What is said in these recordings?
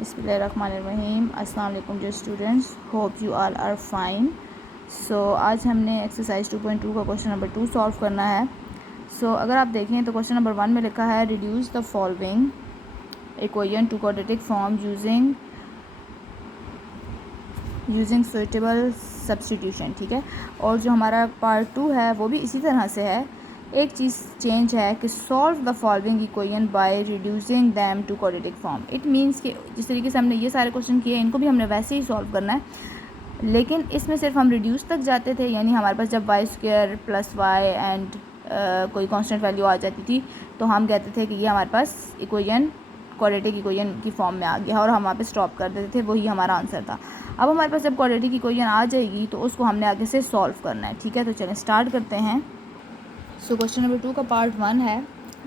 बिस्मिल्लाहिर्रहमानिर्रहीम। अस्सलाम वालेकुम dear students, hope you all are fine. So आज हमने एक्सरसाइज 2.2 का क्वेश्चन नंबर 2 सॉल्व करना है। अगर आप देखें तो क्वेश्चन नंबर 1 में लिखा है reduce the following equation two quadratic form using suitable substitution. ठीक है, और जो हमारा पार्ट 2 है वो भी इसी तरह से है। एक चीज़ चेंज है कि solve the following equation by reducing them to quadratic form. It means कि जिस तरीके से हमने ये सारे क्वेश्चन किए इनको भी हमने वैसे ही सॉल्व करना है, लेकिन इसमें सिर्फ हम रिड्यूस तक जाते थे, यानी हमारे पास जब y square plus y and कोई कांस्टेंट वैल्यू आ जाती थी तो हम कहते थे कि ये हमारे पास इक्वेशन क्वाड्रेटिक इक्वेशन की फॉर्म में आ गया और हम वहाँ पे स्टॉप कर देते थे, वही हमारा आंसर था। अब हमारे पास जब क्वाड्रेटिक इक्वेशन आ जाएगी तो उसको हमने आगे से सॉल्व करना है। ठीक है, तो चलें स्टार्ट करते हैं। क्वेश्चन नंबर 2 का पार्ट 1 है।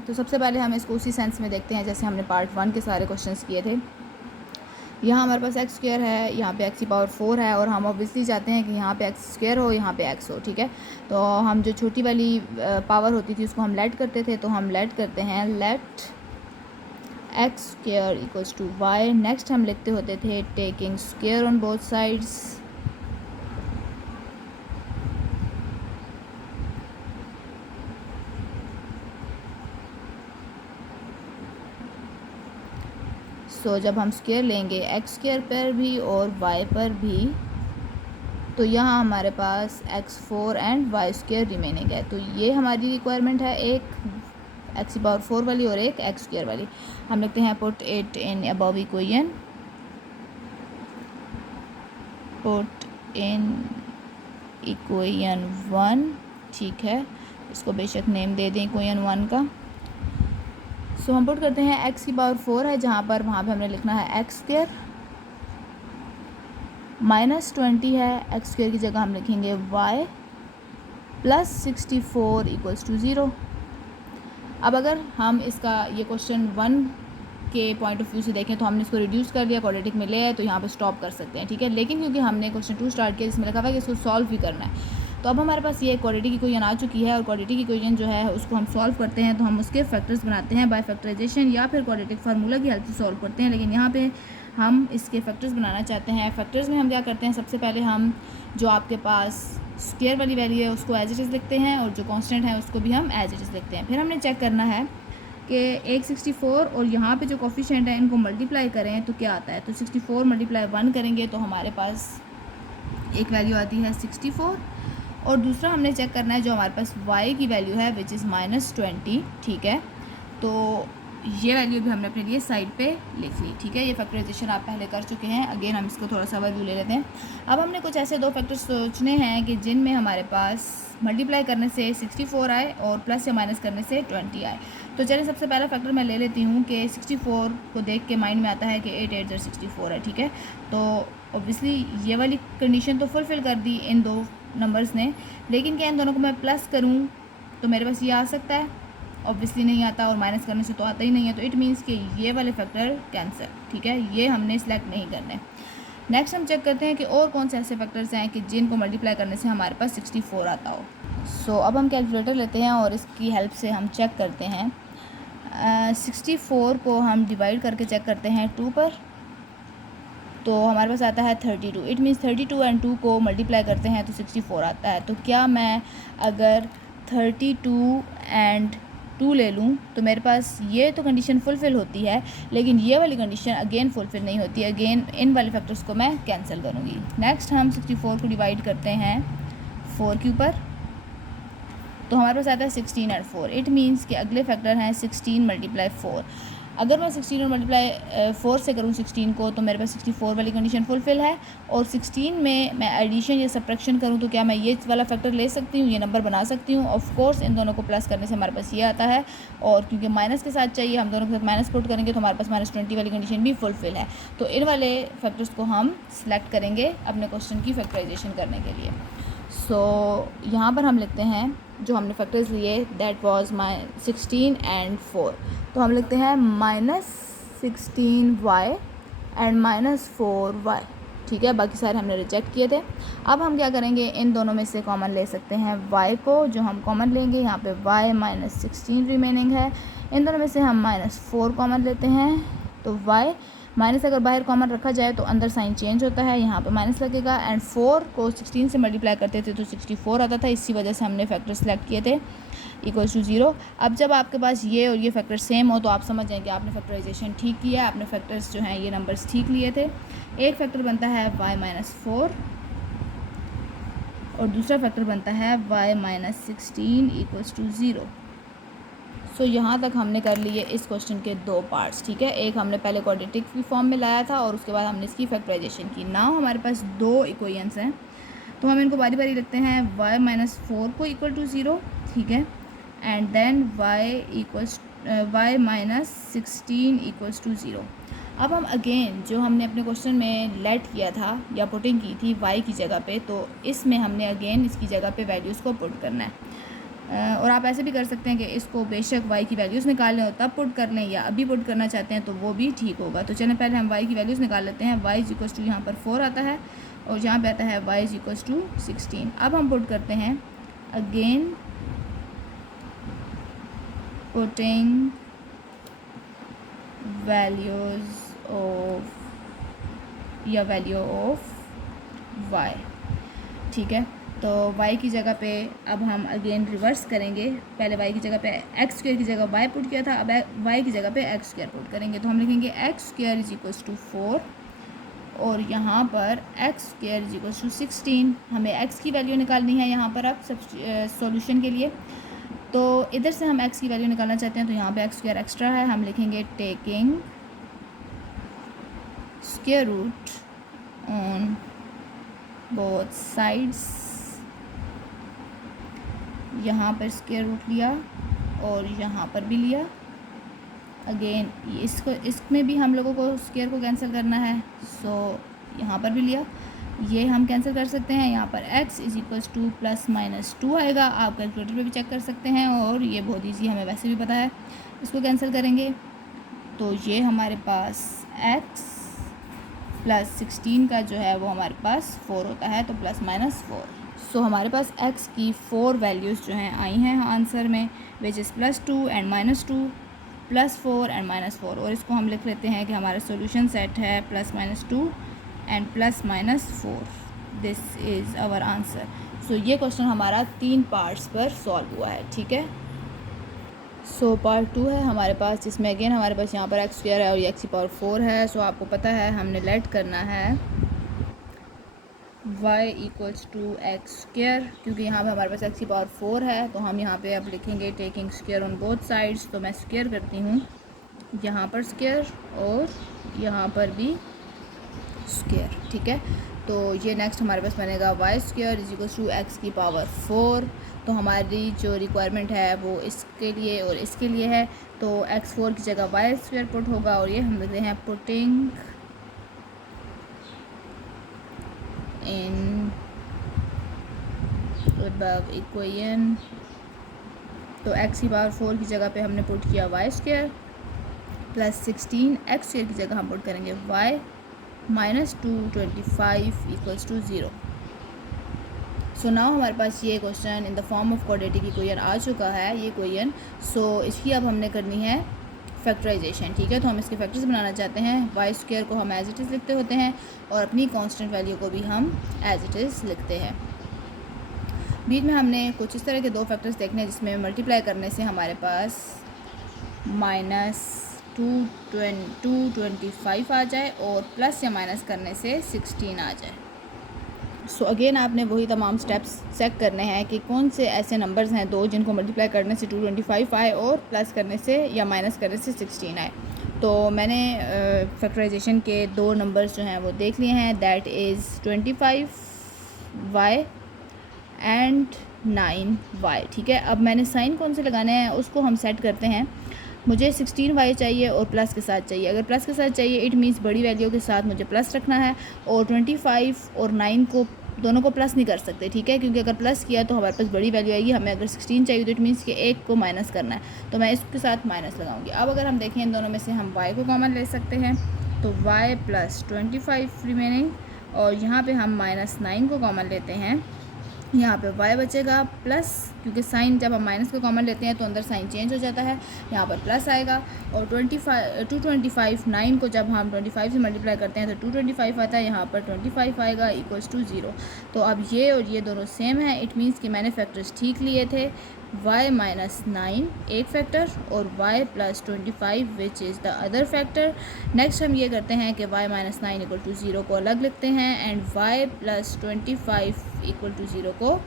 तो सबसे पहले हम इसको उसी सेंस में देखते हैं जैसे हमने पार्ट 1 के सारे क्वेश्चंस किए थे। यहाँ हमारे पास एक्स स्क्वायर है, यहाँ पे एक्स की पावर 4 है और हम ऑब्वियसली चाहते हैं कि यहाँ पे एक्स स्क्वायर हो, यहाँ पे एक्स हो। ठीक है, तो हम जो छोटी वाली पावर होती थी उसको हम लेट करते थे, तो हम लेट करते हैं let x square equals to y. Next हम लिखते होते थे taking square on both sides. जब हम स्क्वायर लेंगे एक्स स्क्वायर पर भी और वाई पर भी, तो यहाँ हमारे पास x4 and y square remaining है। तो ये हमारी रिक्वायरमेंट है, एक एक्स पावर 4 वाली और एक एक्स स्क्वायर वाली। हम लिखते हैं put it in above equation, put in equation 1। ठीक है, इसको बेशक नेम दे दें इक्वेशन 1 का। हम पुट करते हैं x की पावर 4 है जहाँ पर, वहाँ पे हमने लिखना है एक्स स्क्वायर, -20 है, एक्स स्क्वायर की जगह हम लिखेंगे y प्लस 64 इक्वल्स टू 0। अब अगर हम इसका ये क्वेश्चन 1 के पॉइंट ऑफ व्यू से देखें तो हमने इसको रिड्यूस कर दिया, क्वाड्रेटिक में ले आए, तो यहाँ पे स्टॉप कर सकते हैं। ठीक है, लेकिन क्योंकि हमने क्वेश्चन 2 स्टार्ट किया जिसमें लिखा हुआ है कि इसको सॉल्व भी करना है, तो अब हमारे पास ये क्वाड्रेटिक इक्वेशन आ चुकी है और क्वाड्रेटिक इक्वेशन जो है उसको हम सॉल्व करते हैं। तो हम उसके फैक्टर्स बनाते हैं बाय फैक्टराइजेशन या फिर क्वाड्रेटिक फार्मूला की हेल्प से सॉल्व करते हैं, लेकिन यहाँ पे हम इसके फैक्टर्स बनाना चाहते हैं। फैक्टर्स में हम क्या करते हैं, सबसे पहले हम जो आपके पास स्क्वायर वाली वैल्यू है उसको एज इट इज़ लिखते हैं और जो कांस्टेंट है उसको भी हम एज इट इज़ लिखते हैं। फिर हमने चेक करना है कि 164 और यहाँ पे जो कोफिशिएंट है इनको मल्टीप्लाई करें तो क्या आता है। तो 64 मल्टीप्लाई 1 करेंगे तो हमारे पास एक वैल्यू आती है 64, और दूसरा हमने चेक करना है जो हमारे पास y की वैल्यू है विच इज़ -20। ठीक है, तो ये वैल्यू भी हमने अपने लिए साइड पे लिख ली। ठीक है, ये फैक्टराइजेशन आप पहले कर चुके हैं, अगेन हम इसको थोड़ा सा वैल्यू ले लेते हैं। अब हमने कुछ ऐसे दो फैक्टर्स सोचने हैं कि जिनमें हमारे पास मल्टीप्लाई करने से 64 आए और प्लस या माइनस करने से 20 आए। तो चलिए सबसे पहला फैक्टर मैं ले लेती हूँ कि 64 को देख के माइंड में आता है कि 8 8 64 है। ठीक है, तो ऑब्वियसली ये वाली कंडीशन तो फुलफ़िल कर दी इन दो नंबर्स ने, लेकिन क्या इन दोनों को मैं प्लस करूँ तो मेरे पास ये आ सकता है, ऑब्वियसली नहीं आता, और माइनस करने से तो आता ही नहीं है। तो इट मीन्स कि ये वाले फैक्टर कैंसिल। ठीक है, ये हमने सिलेक्ट नहीं करने। नेक्स्ट हम चेक करते हैं कि और कौन से ऐसे फैक्टर्स हैं कि जिनको मल्टीप्लाई करने से हमारे पास 64 आता हो। अब हम कैलकुलेटर लेते हैं और इसकी हेल्प से हम चेक करते हैं। 64 को हम डिवाइड करके चेक करते हैं 2 पर, तो हमारे पास आता है 32। इट मीन्स 32 एंड 2 को मल्टीप्लाई करते हैं तो 64 आता है। तो क्या मैं अगर 32 एंड 2 ले लूँ तो मेरे पास ये तो कंडीशन फुलफ़िल होती है, लेकिन ये वाली कंडीशन अगेन फुलफ़िल नहीं होती। अगेन इन वाले फैक्टर्स को मैं कैंसिल करूँगी। नेक्स्ट हम 64 को डिवाइड करते हैं 4 के ऊपर, तो हमारे पास आता है 16 एंड 4। इट मीन्स कि अगले फैक्टर हैं 16 मल्टीप्लाई 4। अगर मैं 16 और मल्टीप्लाई 4 से करूँ 16 को तो मेरे पास 64 वाली कंडीशन फुलफ़िल है, और 16 में मैं एडिशन या सब्ट्रैक्शन करूँ तो क्या मैं ये वाला फैक्टर ले सकती हूँ, ये नंबर बना सकती हूँ। ऑफ कोर्स इन दोनों को प्लस करने से हमारे पास ये आता है, और क्योंकि माइनस के साथ चाहिए हम दोनों के साथ माइनस पुट करेंगे तो हमारे पास -20 वाली कंडीशन भी फुलफ़िल है। तो इन वाले फैक्टर्स को हम सिलेक्ट करेंगे अपने क्वेश्चन की फैक्टराइजेशन करने के लिए। यहाँ पर हम लिखते हैं जो हमने फैक्टर्स लिए दैट वाज 16 एंड 4, तो हम लिखते हैं -16y एंड -4y। ठीक है, बाकी सारे हमने रिजेक्ट किए थे। अब हम क्या करेंगे, इन दोनों में से कॉमन ले सकते हैं y को, जो हम कॉमन लेंगे यहाँ पे y -16 रिमेनिंग है। इन दोनों में से हम -4 कॉमन लेते हैं तो y माइनस अगर बाहर कॉमन रखा जाए तो अंदर साइन चेंज होता है, यहाँ पे माइनस लगेगा। एंड 4 को 16 से मल्टीप्लाई करते थे तो 64 आता था, इसी वजह से हमने फैक्टर सेलेक्ट किए थे इक्वल्स टू 0। अब जब आपके पास ये और ये फैक्टर सेम हो तो आप समझ जाएं कि आपने फैक्टराइजेशन ठीक किया है, आपने फैक्टर्स जो हैं ये नंबर्स ठीक लिए थे। एक फैक्टर बनता है y-4 और दूसरा फैक्टर बनता है y-16 इक्वल्स टू 0। सो यहाँ तक हमने कर लिए इस क्वेश्चन के दो पार्ट्स, ठीक है। एक हमने पहले क्वाड्रेटिक की फॉर्म में लाया था और उसके बाद हमने इसकी फैक्टराइजेशन की। नाउ हमारे पास दो इक्वेशंस हैं तो हम इनको बारी बारी लिखते हैं। y-4 को इक्वल टू 0, ठीक है, and then y-16 equals to 0। अब हम अगेन जो हमने अपने क्वेश्चन में लेट किया था या पुटिंग की थी y की जगह पे, तो इसमें हमने अगेन इसकी जगह पे वैल्यूज़ को पुट करना है। और आप ऐसे भी कर सकते हैं कि इसको बेशक y की वैल्यूज़ निकाल लें और तब पुट कर लें, या अभी पुट करना चाहते हैं तो वो भी ठीक होगा। तो चलें पहले हम y की वैल्यूज़ निकाल लेते हैं। y इक्वल्स टू यहाँ पर 4 आता है और यहाँ पे आता है y इक्वल्स टू 16। अब हम पुट करते हैं again putting value of y, ठीक है। तो y की जगह पे अब हम अगेन रिवर्स करेंगे। पहले y की जगह पे x स्क्वायर की जगह y पुट किया था, अब y की जगह पे x स्क्वायर पुट करेंगे। तो हम लिखेंगे x square is equals to 4 और यहाँ पर x square is equals to 16। हमें x की वैल्यू निकालनी है यहाँ पर अब सॉल्यूशन के लिए। तो इधर से हम x की वैल्यू निकालना चाहते हैं तो यहाँ पे x स्क्वायर एक्स्ट्रा है, हम लिखेंगे taking square root on both sides. यहाँ पर स्क्वायर रूट लिया और यहाँ पर भी लिया। अगेन इसमें भी हम लोगों को स्क्वायर को कैंसिल करना है, सो यहाँ पर भी लिया। ये हम कैंसिल कर सकते हैं, यहाँ पर x इज इक्वल्स टू +-2 आएगा। आप कैलकुलेटर पे भी चेक कर सकते हैं और ये बहुत ईजी, हमें वैसे भी पता है। इसको कैंसिल करेंगे तो ये हमारे पास x + 16 का जो है वो हमारे पास 4 होता है, तो +-4। सो हमारे पास x की 4 वैल्यूज़ जो हैं आई हैं आंसर में, विच इज़ +2 एंड -2, +4 एंड -4। और इसको हम लिख लेते हैं कि हमारा सोल्यूशन सेट है +-2 and +-4। This is our answer. So ये क्वेश्चन हमारा 3 पार्ट्स पर सॉल्व हुआ है, ठीक है। सो पार्ट 2 है हमारे पास, जिसमें अगेन हमारे पास यहाँ पर x स्क्वायर है और ये x⁴ है। सो आपको पता है हमने लेट करना है y equals to x square, क्योंकि यहाँ पे हमारे पास x⁴ है तो हम यहाँ पे अब लिखेंगे taking square on both sides. तो मैं स्क्वायर करती हूँ, यहाँ पर स्क्वायर और यहाँ पर भी स्क्वायर, ठीक है। तो ये नेक्स्ट हमारे पास बनेगा y square is equals to x⁴। तो हमारी जो रिक्वायरमेंट है वो इसके लिए और इसके लिए है, तो x4 की जगह y स्क्वायर पुट होगा और ये हम लिखते हैं पुटिंग इन above इक्वेशन। तो x⁴ की जगह पे हमने पुट किया y स्क्वायर +16, x स्क्वायर की जगह हम पुट करेंगे y -225 equals to 0। So now हमारे पास ये question in the form of quadratic equation आ चुका है ये क्वेश्चन। सो इसकी अब हमने करनी है फैक्टराइजेशन, ठीक है। तो हम इसके फैक्टर्स बनाना चाहते हैं। y स्क्वायर को हम एज इट इज़ लिखते होते हैं और अपनी कांस्टेंट वैल्यू को भी हम एज इट इज़ लिखते हैं। बीच में हमने कुछ इस तरह के दो फैक्टर्स देखने हैं जिसमें मल्टीप्लाई करने से हमारे पास -225 आ जाए और प्लस या माइनस करने से 16 आ जाए। सो अगेन आपने वही तमाम स्टेप्स चेक करने हैं कि कौन से ऐसे नंबर्स हैं दो जिनको मल्टीप्लाई करने से 225 आए और प्लस करने से या माइनस करने से 16 आए। तो मैंने फैक्टराइजेशन के दो नंबर्स जो हैं वो देख लिए हैं, that is 25y and 9y, ठीक है। अब मैंने साइन कौन से लगाने हैं उसको हम सेट करते हैं। मुझे 16y चाहिए और प्लस के साथ चाहिए। अगर प्लस के साथ चाहिए इट मीन्स बड़ी वैल्यू के साथ मुझे प्लस रखना है, और 25 और 9 को दोनों को प्लस नहीं कर सकते, ठीक है, क्योंकि अगर प्लस किया तो हमारे पास बड़ी वैल्यू आएगी। हमें अगर 16 चाहिए तो इट मीन्स कि एक को माइनस करना है, तो मैं इसके साथ माइनस लगाऊंगी। अब अगर हम देखें इन दोनों में से हम y को कॉमन ले सकते हैं, तो y + 25 रिमेनिंग, और यहाँ पे हम -9 को कॉमन लेते हैं यहाँ पे y बचेगा प्लस, क्योंकि साइन जब हम माइनस का कॉमन लेते हैं तो अंदर साइन चेंज हो जाता है, यहाँ पर प्लस आएगा। और 225 9 को जब हम 25 से मल्टीप्लाई करते हैं तो 225 आता है, यहाँ पर 25 आएगा इक्वल्स टू 0। तो अब ये और ये दोनों सेम है, इट मीन्स कि मैंने फैक्टर्स ठीक लिए थे। y माइनस 9 एक फैक्टर और y plus 25 which is the other factor. Next हम ये करते हैं कि y माइनस 9 इक्वल टू 0 को अलग लिखते हैं and y plus 25 equal to 0 को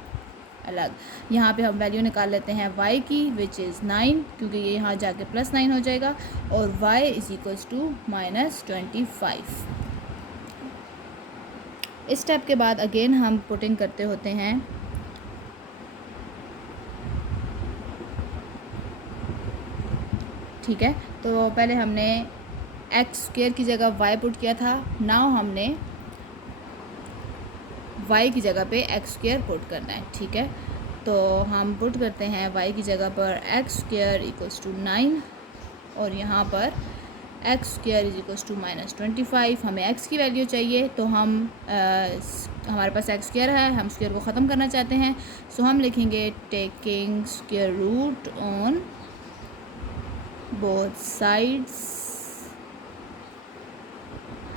अलग। यहाँ पे हम वैल्यू निकाल लेते हैं y की विच इज़ 9, क्योंकि ये यहाँ जाके प्लस 9 हो जाएगा, और y is equals to minus 25। इस स्टेप के बाद अगेन हम पुटिंग करते होते हैं। ठीक है, तो पहले हमने एक्स स्क्वायर की जगह y पुट किया था, नाउ हमने y की जगह पे एक्स स्क्वायर पुट करना है। ठीक है, तो हम पुट करते हैं y की जगह पर एक्स स्क्वायर इक्वल्स टू 9 और यहाँ पर x square is equals to minus 25। हमें x की वैल्यू चाहिए, तो हम हमारे पास एक्स स्क्वायर है, हम स्क्वायर को ख़त्म करना चाहते हैं, सो हम लिखेंगे taking square root on both sides.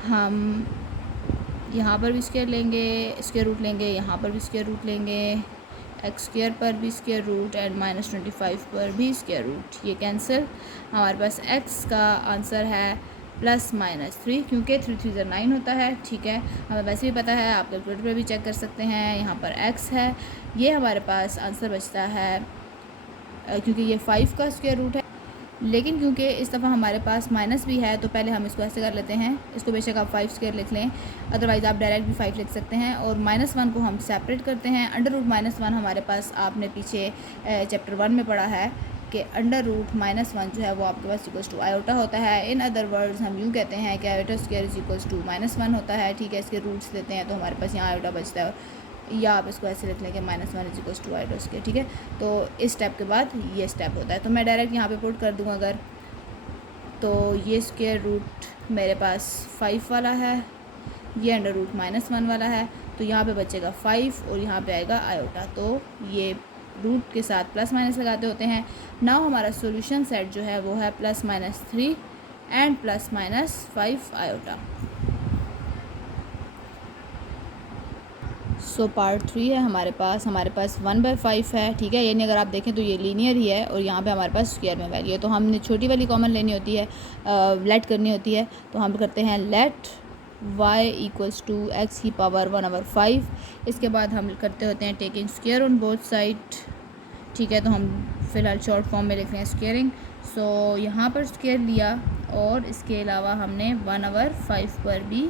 हम यहाँ पर भी स्क्वायर लेंगे, स्क्वायर रूट लेंगे, यहाँ पर भी स्क्वायर रूट लेंगे, एक्स स्क्वायर पर भी स्क्वायर रूट एंड माइनस 25 पर भी स्क्वायर रूट, ये कैंसिल। हमारे पास x का आंसर है प्लस माइनस 3, क्योंकि 3 3 ज़ा 9 होता है। ठीक है, हमें वैसे भी पता है, आप कैलकुलेटर पर भी चेक कर सकते हैं। यहाँ पर x है, ये हमारे पास आंसर बचता है क्योंकि ये 5 का स्क्वायर रूट है, लेकिन क्योंकि इस दफ़ा हमारे पास माइनस भी है तो पहले हम इसको ऐसे कर लेते हैं। इसको बेशक आप 5 स्क्वायर लिख लें, अदरवाइज़ आप डायरेक्ट भी 5 लिख सकते हैं। और -1 को हम सेपरेट करते हैं। अंडर रूट -1 हमारे पास, आपने पीछे चैप्टर 1 में पढ़ा है कि अंडर रूट -1 जो है वो आपके पास इक्वल्स टू आयोटा होता है। इन अदर वर्ड्स हम यूँ कहते हैं कि iota square is equals to -1 होता है। ठीक है, इसके रूट्स लेते हैं तो हमारे पास यहाँ आयोटा बचता है, या आप इसको ऐसे लिख लें कि -1 is equals to iota square. ठीक है, तो इस स्टेप के बाद ये स्टेप होता है। तो मैं डायरेक्ट यहाँ पे पुट कर दूँ अगर, तो ये स्क्वायर रूट मेरे पास 5 वाला है, ये अंडर रूट -1 वाला है, तो यहाँ पे बचेगा 5 और यहाँ पे आएगा आयोटा। तो ये रूट के साथ प्लस माइनस लगाते होते हैं। नाउ हमारा सॉल्यूशन सेट जो है वो है +-3 एंड +-5 आयोटा। सो पार्ट 3 है हमारे पास 1/5 है। ठीक है, यानी अगर आप देखें तो ये लीनियर ही है और यहाँ पे हमारे पास स्क्वायर में वैल्यू है, तो हमने छोटी वाली कॉमन लेनी होती है, लेट करनी होती है। तो हम करते हैं let y equals to x की पावर 1/5। इसके बाद हम करते होते हैं taking square on both side. ठीक है, तो हम फ़िलहाल शॉर्ट फॉर्म में लिख रहे हैं स्क्वायरिंग। सो यहाँ पर स्क्वायर लिया और इसके अलावा हमने 1/5 पर भी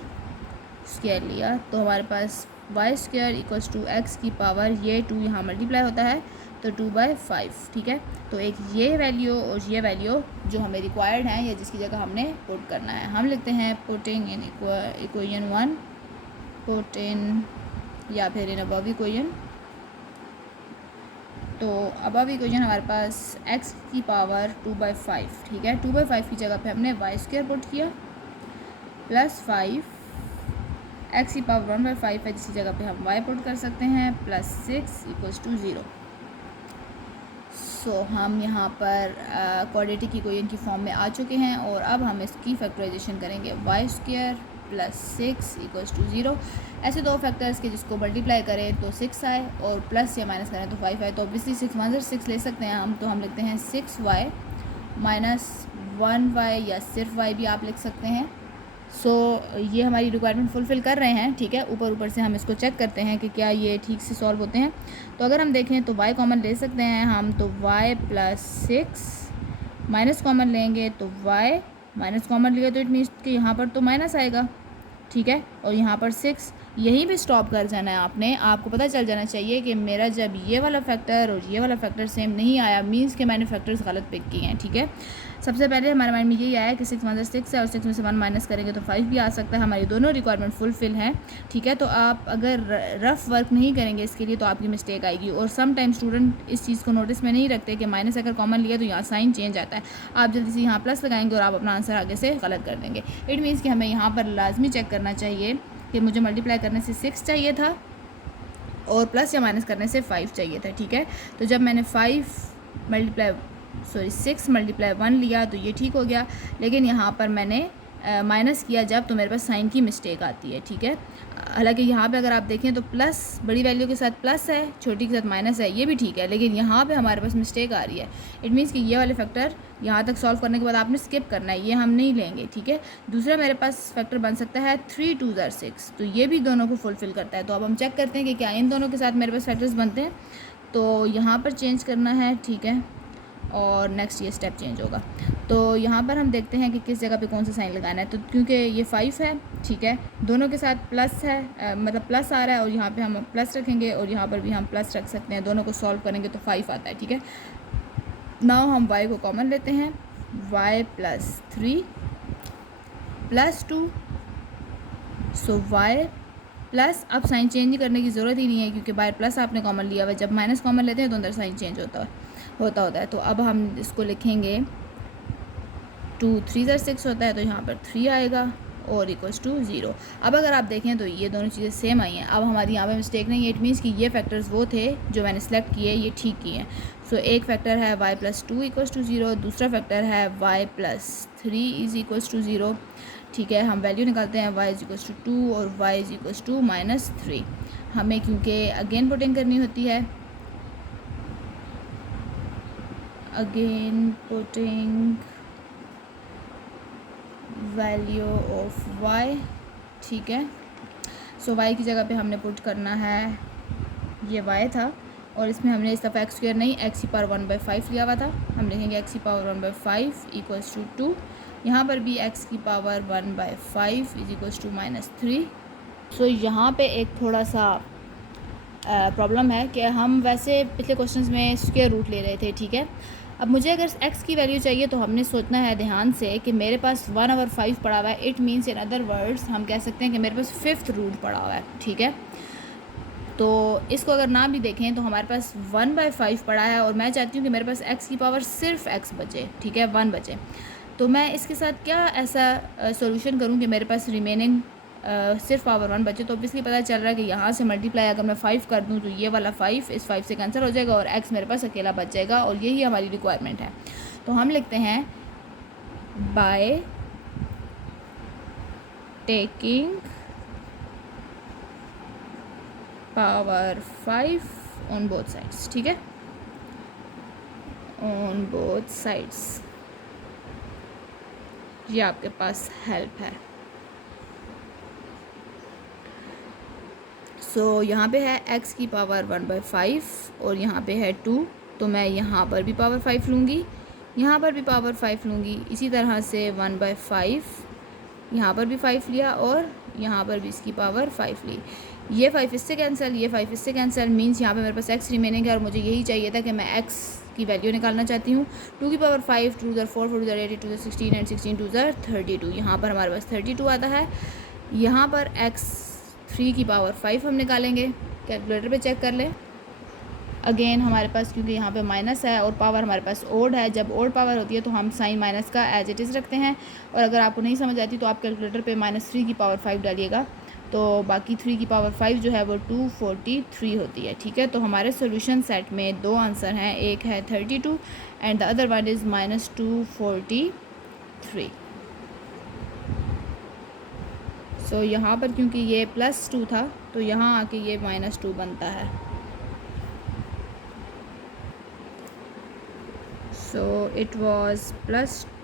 स्क्वायर लिया, तो हमारे पास y square equals to x की पावर, ये 2 यहाँ मल्टीप्लाई होता है तो 2/5। ठीक है, तो एक ये वैल्यू और ये वैल्यू जो हमें रिक्वायर्ड हैं या जिसकी जगह हमने पुट करना है, हम लिखते हैं putting in equation 1, put in, या फिर इन अबव इक्वेशन। तो अबव इक्वेशन हमारे पास x की पावर 2/5। ठीक है, 2/5 की जगह पे हमने y स्क्वायर पुट किया +5, x की पावर 1/5 है जिसकी जगह पे हम y पुट कर सकते हैं, +6 इक्वल्स टू 0। सो हम यहाँ पर क्वाड्रेटिक इक्वेशन की फॉर्म में आ चुके हैं और अब हम इसकी फैक्टराइजेशन करेंगे। y square +6 equals to 0। ऐसे दो फैक्टर्स के जिसको मल्टीप्लाई करें तो 6 आए और प्लस या माइनस करें तो 5 आए, तो ऑब्वियसली 6 ले सकते हैं हम, तो हम लिखते हैं 6y -1y, या सिर्फ y भी आप लिख सकते हैं। सो ये हमारी रिक्वायरमेंट फुलफ़िल कर रहे हैं। ठीक है, ऊपर से हम इसको चेक करते हैं कि क्या ये ठीक से सॉल्व होते हैं। तो अगर हम देखें तो y कॉमन ले सकते हैं हम, तो y +6 माइनस कॉमन लेंगे तो y माइनस कॉमन लिया तो इट मीन्स कि यहाँ पर तो माइनस आएगा। ठीक है, और यहाँ पर 6, यहीं पे स्टॉप कर जाना है आपने। आपको पता चल जाना चाहिए कि मेरा जब ये वाला फैक्टर और ये वाला फैक्टर सेम नहीं आया, मीन्स के मैंने फैक्टर्स गलत पिक किए हैं। ठीक है, सबसे पहले हमारे माइंड में यही आया कि 6 × 6 है और 6 में से 1 माइनस करेंगे तो 5 भी आ सकता है। हमारी दोनों रिक्वायरमेंट फुलफिल हैं। ठीक है, तो आप अगर रफ वर्क नहीं करेंगे इसके लिए तो आपकी मिस्टेक आएगी। और सम टाइम स्टूडेंट इस चीज़ को नोटिस में नहीं रखते कि माइनस अगर कॉमन लिया तो यहाँ साइन चेंज आता है, आप जल्दी से यहाँ प्लस लगाएंगे और आप अपना आंसर आगे से गलत कर देंगे। इट मीन्स कि हमें यहाँ पर लाजमी चेक करना चाहिए कि मुझे मल्टीप्लाई करने से 6 चाहिए था और प्लस या माइनस करने से 5 चाहिए था, ठीक है। तो जब मैंने 6 मल्टीप्लाई 1 लिया तो ये ठीक हो गया, लेकिन यहाँ पर मैंने माइनस किया जब, तो मेरे पास साइन की मिस्टेक आती है, ठीक है। हालांकि यहाँ पे अगर आप देखें तो प्लस बड़ी वैल्यू के साथ प्लस है, छोटी के साथ माइनस है, ये भी ठीक है, लेकिन यहाँ पे हमारे पास मिस्टेक आ रही है। इट मीन्स कि ये वाले फैक्टर यहाँ तक सॉल्व करने के बाद आपने स्किप करना है, ये हम नहीं लेंगे, ठीक है। दूसरा मेरे पास फैक्टर बन सकता है 3 2 6, तो ये भी दोनों को फुलफ़िल करता है। तो अब हम चेक करते हैं कि क्या इन दोनों के साथ मेरे पास फैक्टर्स बनते हैं। तो यहाँ पर चेंज करना है, ठीक है, और नेक्स्ट ये स्टेप चेंज होगा। तो यहाँ पर हम देखते हैं कि किस जगह पे कौन सा साइन लगाना है। तो क्योंकि ये 5 है, ठीक है, दोनों के साथ प्लस है, मतलब प्लस आ रहा है, और यहाँ पे हम प्लस रखेंगे और यहाँ पर भी हम प्लस रख सकते हैं। दोनों को सॉल्व करेंगे तो 5 आता है, ठीक है। नाउ हम y को कॉमन लेते हैं, y + 3 + 2, सो y प्लस, अब साइन चेंज करने की ज़रूरत ही नहीं है क्योंकि बाय प्लस आपने कॉमन लिया हुआ है। जब माइनस कॉमन लेते हैं तो अंदर साइन चेंज होता है। तो अब हम इसको लिखेंगे 2 3 6 होता है, तो यहाँ पर 3 आएगा और इक्वल्स टू 0। अब अगर आप देखें तो ये दोनों चीज़ें सेम आई हैं। अब हमारी यहाँ पे मिस्टेक नहीं है, इट मीन्स कि ये फैक्टर्स वो थे जो मैंने सेलेक्ट किए, ये ठीक किए हैं। सो एक फैक्टर है y + 2 = 0, दूसरा फैक्टर है y + 3 = 0, ठीक है। हम वैल्यू निकालते हैं, y = 2 और y = -3। हमें क्योंकि अगेन पुटिंग करनी होती है, again putting value of y, ठीक है। सो y की जगह पे हमने पुट करना है, ये y था और इसमें हमने इस दफ़ा x² नहीं x⁻1/5 लिया हुआ था। हम लिखेंगे x⁻1/5 = 2। यहाँ पर भी x⁻1/5 = -3। सो यहाँ पे एक थोड़ा सा प्रॉब्लम है कि हम वैसे पिछले क्वेश्चंस में स्क्वायर रूट ले रहे थे, ठीक है। अब मुझे अगर x की वैल्यू चाहिए तो हमने सोचना है ध्यान से कि मेरे पास 1/5 पड़ा हुआ है। It means in other words हम कह सकते हैं कि मेरे पास 5th रूट पड़ा हुआ है, ठीक है। तो इसको अगर ना भी देखें तो हमारे पास 1/5 पड़ा है और मैं चाहती हूँ कि मेरे पास x की पावर सिर्फ x बचे, ठीक है, 1 बचे। तो मैं इसके साथ क्या ऐसा सॉल्यूशन करूँ कि मेरे पास रिमेनिंग सिर्फ पावर 1 बचे। तो ऑब्वियसली पता चल रहा है कि यहाँ से मल्टीप्लाई अगर मैं 5 कर दूँ तो ये वाला 5 इस 5 से कैंसिल हो जाएगा और x मेरे पास अकेला बच जाएगा, और यही हमारी रिक्वायरमेंट है। तो हम लिखते हैं by taking power 5 on both sides, ठीक है, ऑन बोथ साइड्स। ये आपके पास हेल्प है। सो यहाँ पे है x की पावर 1/5 और यहाँ पे है 2, तो मैं यहाँ पर भी पावर 5 लूँगी, यहाँ पर भी पावर 5 लूँगी। इसी तरह से 1/5 यहाँ पर भी 5 लिया और यहाँ पर भी इसकी पावर 5 ली। ये 5 इससे कैंसिल, ये 5 इससे कैंसिल, मीन्स यहाँ पे मेरे पास x रिमेनिंग है और मुझे यही चाहिए था कि मैं x की वैल्यू निकालना चाहती हूँ। 2 की पावर 5, 2 * 4, 4 * 8, 2 * 16 एंड 16 2 * 32। यहाँ पर हमारे पास 32 आता है। यहाँ पर x3 की पावर 5 हम निकालेंगे, कैलकुलेटर पे चेक कर लें। अगेन हमारे पास क्योंकि यहाँ पे माइनस है और पावर हमारे पास ओड है, जब ओड पावर होती है तो हम साइन माइनस का एज इट इज़ रखते हैं। और अगर आपको नहीं समझ आती तो आप कैलकुलेटर पे -3 की पावर 5 डालिएगा, तो बाकी 3 की पावर 5 जो है वो 243 होती है, ठीक है। तो हमारे सॉल्यूशन सेट में 2 आंसर हैं, एक है 32 and the other one is -243। सो यहाँ पर क्योंकि ये +2 था तो यहाँ आके ये -2 बनता है। सो इट वाज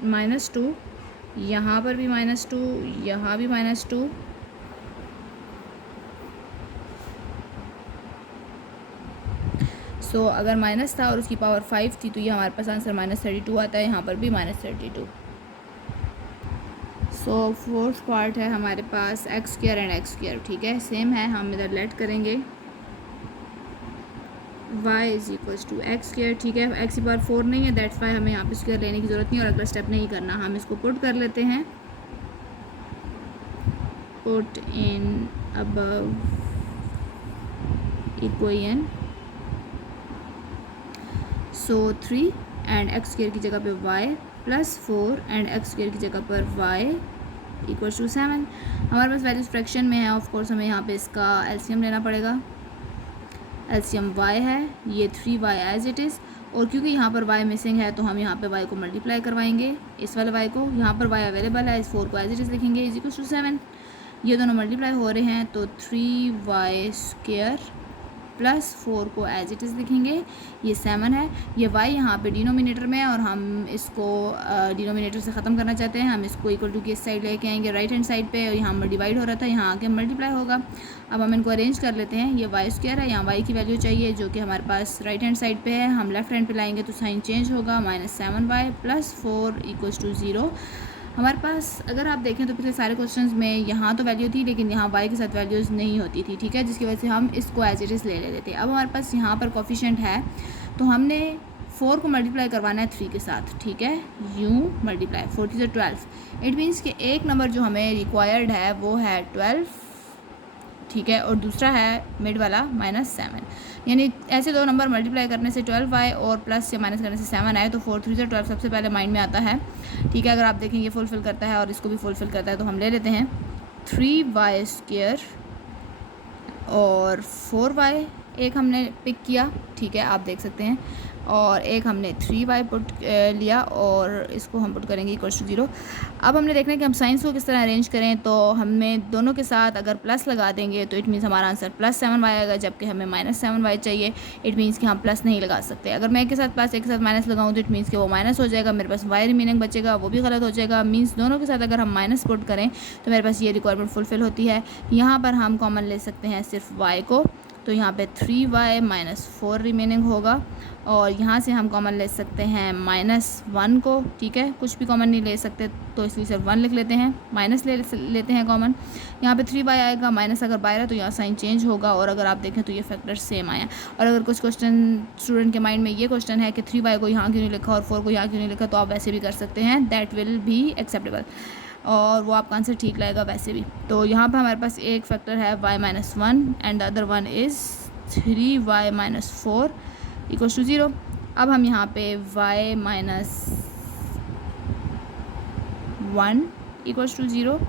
-2, यहाँ पर भी -2, यहाँ भी -2, सो अगर माइनस था और उसकी पावर 5 थी तो ये हमारे पास आंसर -32 आता है। यहाँ पर भी -32। सो फोर्थ पार्ट है हमारे पास x² एंड x², ठीक है, सेम है। हम इधर लेट करेंगे y = x², ठीक है। x की पावर 4 नहीं है, दैट्स वाई हमें यहाँ पे स्क्वायर लेने की ज़रूरत नहीं और अगला स्टेप नहीं करना। हम इसको पुट कर लेते हैं, put in above equation. So 3 and x² की जगह पे y + 4 एंड x² की जगह पर y = 7। हमारे पास वैल्यूज फ्रैक्शन में है, ऑफ कोर्स हमें यहाँ पे इसका एलसीएम लेना पड़ेगा। एलसीएम y है, ये 3y एज इट इज़, और क्योंकि यहाँ पर y मिसिंग है तो हम यहाँ पे y को मल्टीप्लाई करवाएंगे, इस वाले y को, यहाँ पर y अवेलेबल है, इस 4 को एज इट इज़ लिखेंगे इज इक्वल टू 7, ये दोनों मल्टीप्लाई हो रहे हैं तो 3y² प्लस 4 को एज इट इज़ लिखेंगे, ये 7 है, ये y यहाँ पे डिनोमिनेटर में है और हम इसको डिनोमिनेटर से ख़त्म करना चाहते हैं, हम इसको इक्वल टू की इस साइड लेके आएंगे राइट हैंड साइड पे, और यहाँ पर डिवाइड हो रहा था, यहाँ आके मल्टीप्लाई होगा। अब हम इनको अरेंज कर लेते हैं, ये y² है, यहाँ y की वैल्यू चाहिए जो कि हमारे पास राइट हैंड साइड पे है, हम लेफ्ट हैंड पे लाएंगे तो साइन चेंज होगा, -7y प्लस 4 इक्वल्स टू 0। हमारे पास अगर आप देखें तो पिछले सारे क्वेश्चंस में यहाँ तो वैल्यू थी लेकिन यहाँ y के साथ वैल्यूज़ नहीं होती थी, ठीक है, जिसकी वजह से हम इसको एज इट इज़ ले लेते थे। अब हमारे पास यहाँ पर कोफिशिएंट है तो हमने 4 को मल्टीप्लाई करवाना है 3 के साथ, ठीक है, यूँ मल्टीप्लाई 4 3 12, इट मीन्स कि एक नंबर जो हमें रिक्वायर्ड है वो है 12, ठीक है, और दूसरा है मिड वाला -7, यानी ऐसे दो नंबर मल्टीप्लाई करने से 12y और प्लस या माइनस करने से 7 आए तो 4 3 12 सबसे पहले माइंड में आता है, ठीक है। अगर आप देखें ये फुलफ़िल करता है और इसको भी फुलफ़िल करता है तो हम ले लेते हैं 3y² और 4y एक हमने पिक किया, ठीक है, आप देख सकते हैं, और एक हमने 3y पुट लिया और इसको हम पुट करेंगे इक्वल्स टू 0। अब हमने देखना है कि हम साइंस को किस तरह अरेंज करें, तो हमें दोनों के साथ अगर प्लस लगा देंगे तो इट मीन्स हमारा आंसर +7y आएगा, जबकि हमें -7y चाहिए, इट मीन्स कि हम प्लस नहीं लगा सकते। अगर मैं एक के साथ प्लस एक के साथ माइनस लगाऊँ तो इट मीन्स कि वो माइनस हो जाएगा, मेरे पास y रिमेनिंग बचेगा, वो भी गलत हो जाएगा, मीन्स दोनों के साथ अगर हम माइनस पुट करें तो मेरे पास ये रिक्वायरमेंट फुलफ़िल होती है। यहाँ पर हम कॉमन ले सकते हैं सिर्फ y को, तो यहाँ पे 3y -4 रिमेनिंग होगा, और यहाँ से हम कॉमन ले सकते हैं -1 को, ठीक है, कुछ भी कॉमन नहीं ले सकते तो इसलिए सिर्फ 1 लिख लेते हैं, माइनस लेते हैं कॉमन, यहाँ पे 3y आएगा, माइनस अगर बाहर है तो यहाँ साइन चेंज होगा, और अगर आप देखें तो ये फैक्टर सेम आया। और अगर कुछ क्वेश्चन स्टूडेंट के माइंड में ये क्वेश्चन है कि 3y को यहाँ क्यों नहीं लिखा और 4 को यहाँ क्यों नहीं लिखा, तो आप वैसे भी कर सकते हैं, दैट विल भी एक्सेप्टेबल, और वो आपका आंसर ठीक लगेगा वैसे भी। तो यहाँ पर हमारे पास एक फैक्टर है y -1 and the other one is 3y -4 equals to 0। अब हम यहाँ पे y -1 equals to 0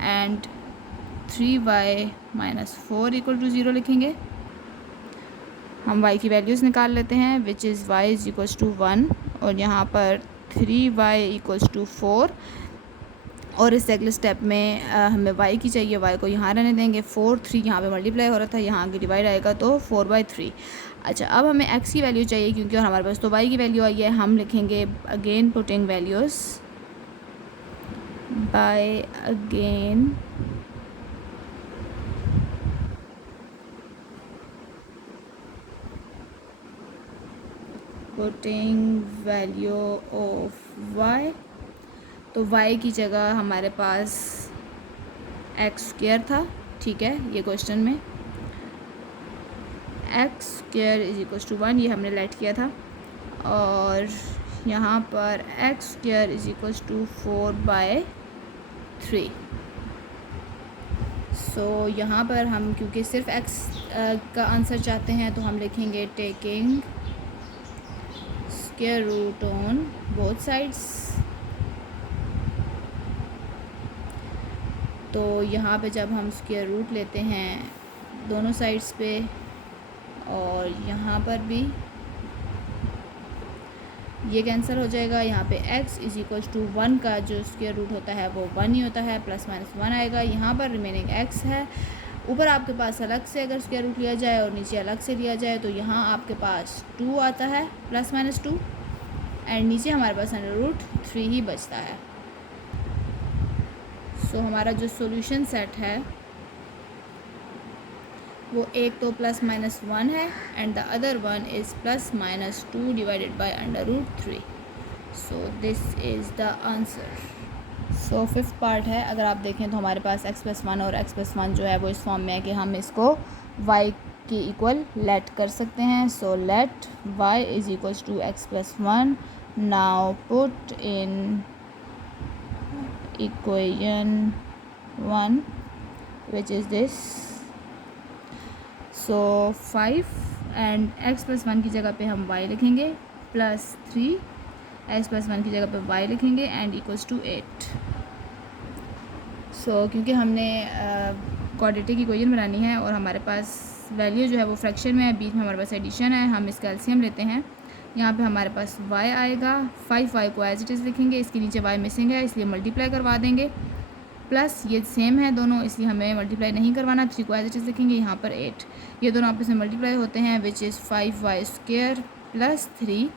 and 3y -4 equal to 0 लिखेंगे। हम y की वैल्यूज़ निकाल लेते हैं, which is y is equals to 1 और यहाँ पर 3y इक्वल्स टू 4, और इस अगले स्टेप में हमें y की चाहिए, y को यहाँ रहने देंगे, 4 3 यहाँ पे मल्टीप्लाई हो रहा था, यहाँ आगे डिवाइड आएगा तो 4/3। अच्छा, अब हमें x की वैल्यू चाहिए क्योंकि और हमारे पास तो y की वैल्यू आई है, हम लिखेंगे again putting values by again putting value of y, तो y की जगह हमारे पास x² था, ठीक है, ये क्वेश्चन में x² इज इक्वल्स टू 1 ये हमने लेट किया था, और यहाँ पर x² इज इक्वल्स टू 4/3। सो यहाँ पर हम क्योंकि सिर्फ x का आंसर चाहते हैं तो हम लिखेंगे taking square root on both sides. तो यहाँ पे जब हम स्क्वायर रूट लेते हैं दोनों साइड्स पे, और यहाँ पर भी ये कैंसिल हो जाएगा, यहाँ पे x इज इक्वल्स टू 1 का जो स्क्वायर रूट होता है वो 1 ही होता है, +-1 आएगा, यहाँ पर रिमेनिंग x है, ऊपर आपके पास अलग से अगर स्क्वायर रूट लिया जाए और नीचे अलग से लिया जाए तो यहाँ आपके पास 2 आता है +-2, एंड नीचे हमारे पास √3 ही बचता है। सो हमारा जो सॉल्यूशन सेट है वो एक तो +-1 है and the other one is +-2 divided bye √3। So this is the answer. So fifth part है, अगर आप देखें तो हमारे पास x+1 और x+1 जो है वो इस फॉर्म में है कि हम इसको y के इक्वल लेट कर सकते हैं। So let y is equals to x+1, now put in equation 1 which is this, so 5 and x+1 की जगह पे हम y लिखेंगे, +3 x+1 की जगह पे y लिखेंगे एंड इक्वल्स टू 8। सो क्योंकि हमने क्वाड्रेटिक इक्वेशन बनानी है और हमारे पास वैल्यू जो है वो फ्रैक्शन में है, बीच में हमारे पास एडिशन है। हम इसका एलसीएम लेते हैं। यहाँ पे हमारे पास y आएगा, 5y को एज इट इज़ लिखेंगे, इसके नीचे y मिसिंग है इसलिए मल्टीप्लाई करवा देंगे, प्लस ये सेम है दोनों इसलिए हमें मल्टीप्लाई नहीं करवाना, 3 को एज इट इज़ लिखेंगे, यहाँ पर 8, ये दोनों आपस में मल्टीप्लाई होते हैं विच इज़ 5y² प्लस 3,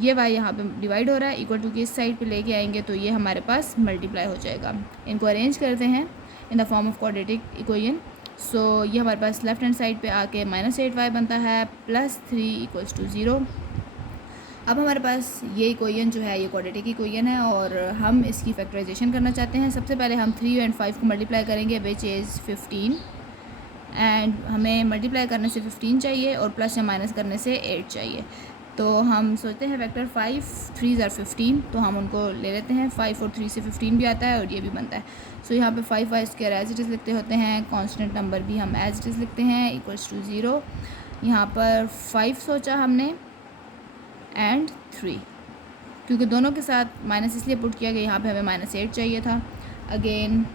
ये y यहाँ पे डिवाइड हो रहा है, इक्वल टू की इस साइड पे लेके आएंगे तो ये हमारे पास मल्टीप्लाई हो जाएगा। इनको अरेंज करते हैं in the form of quadratic equation. So ये हमारे पास लेफ्ट हैंड साइड पे आके -8y बनता है प्लस 3 इक्वल्स टू 0। अब हमारे पास ये इक्वेशन जो है ये क्वाड्रेटिक इक्वेशन है और हम इसकी फैक्टराइजेशन करना चाहते हैं। सबसे पहले हम 3 एंड 5 को मल्टीप्लाई करेंगे विच इज़ 15, एंड हमें मल्टीप्लाई करने से 15 चाहिए और प्लस या माइनस करने से 8 चाहिए। तो हम सोचते हैं वेक्टर 5 3 are 15, तो हम उनको ले लेते हैं। 5 और 3 से 15 भी आता है और ये भी बनता है। सो यहाँ पे 5y² एज इट इज़ लिखते होते हैं, कांस्टेंट नंबर भी हम एज इट इज़ लिखते हैं इक्वल्स टू 0। यहाँ पर 5 सोचा हमने एंड 3, क्योंकि दोनों के साथ माइनस इसलिए पुट किया गया, यहाँ पे हमें -8 चाहिए था। अगेन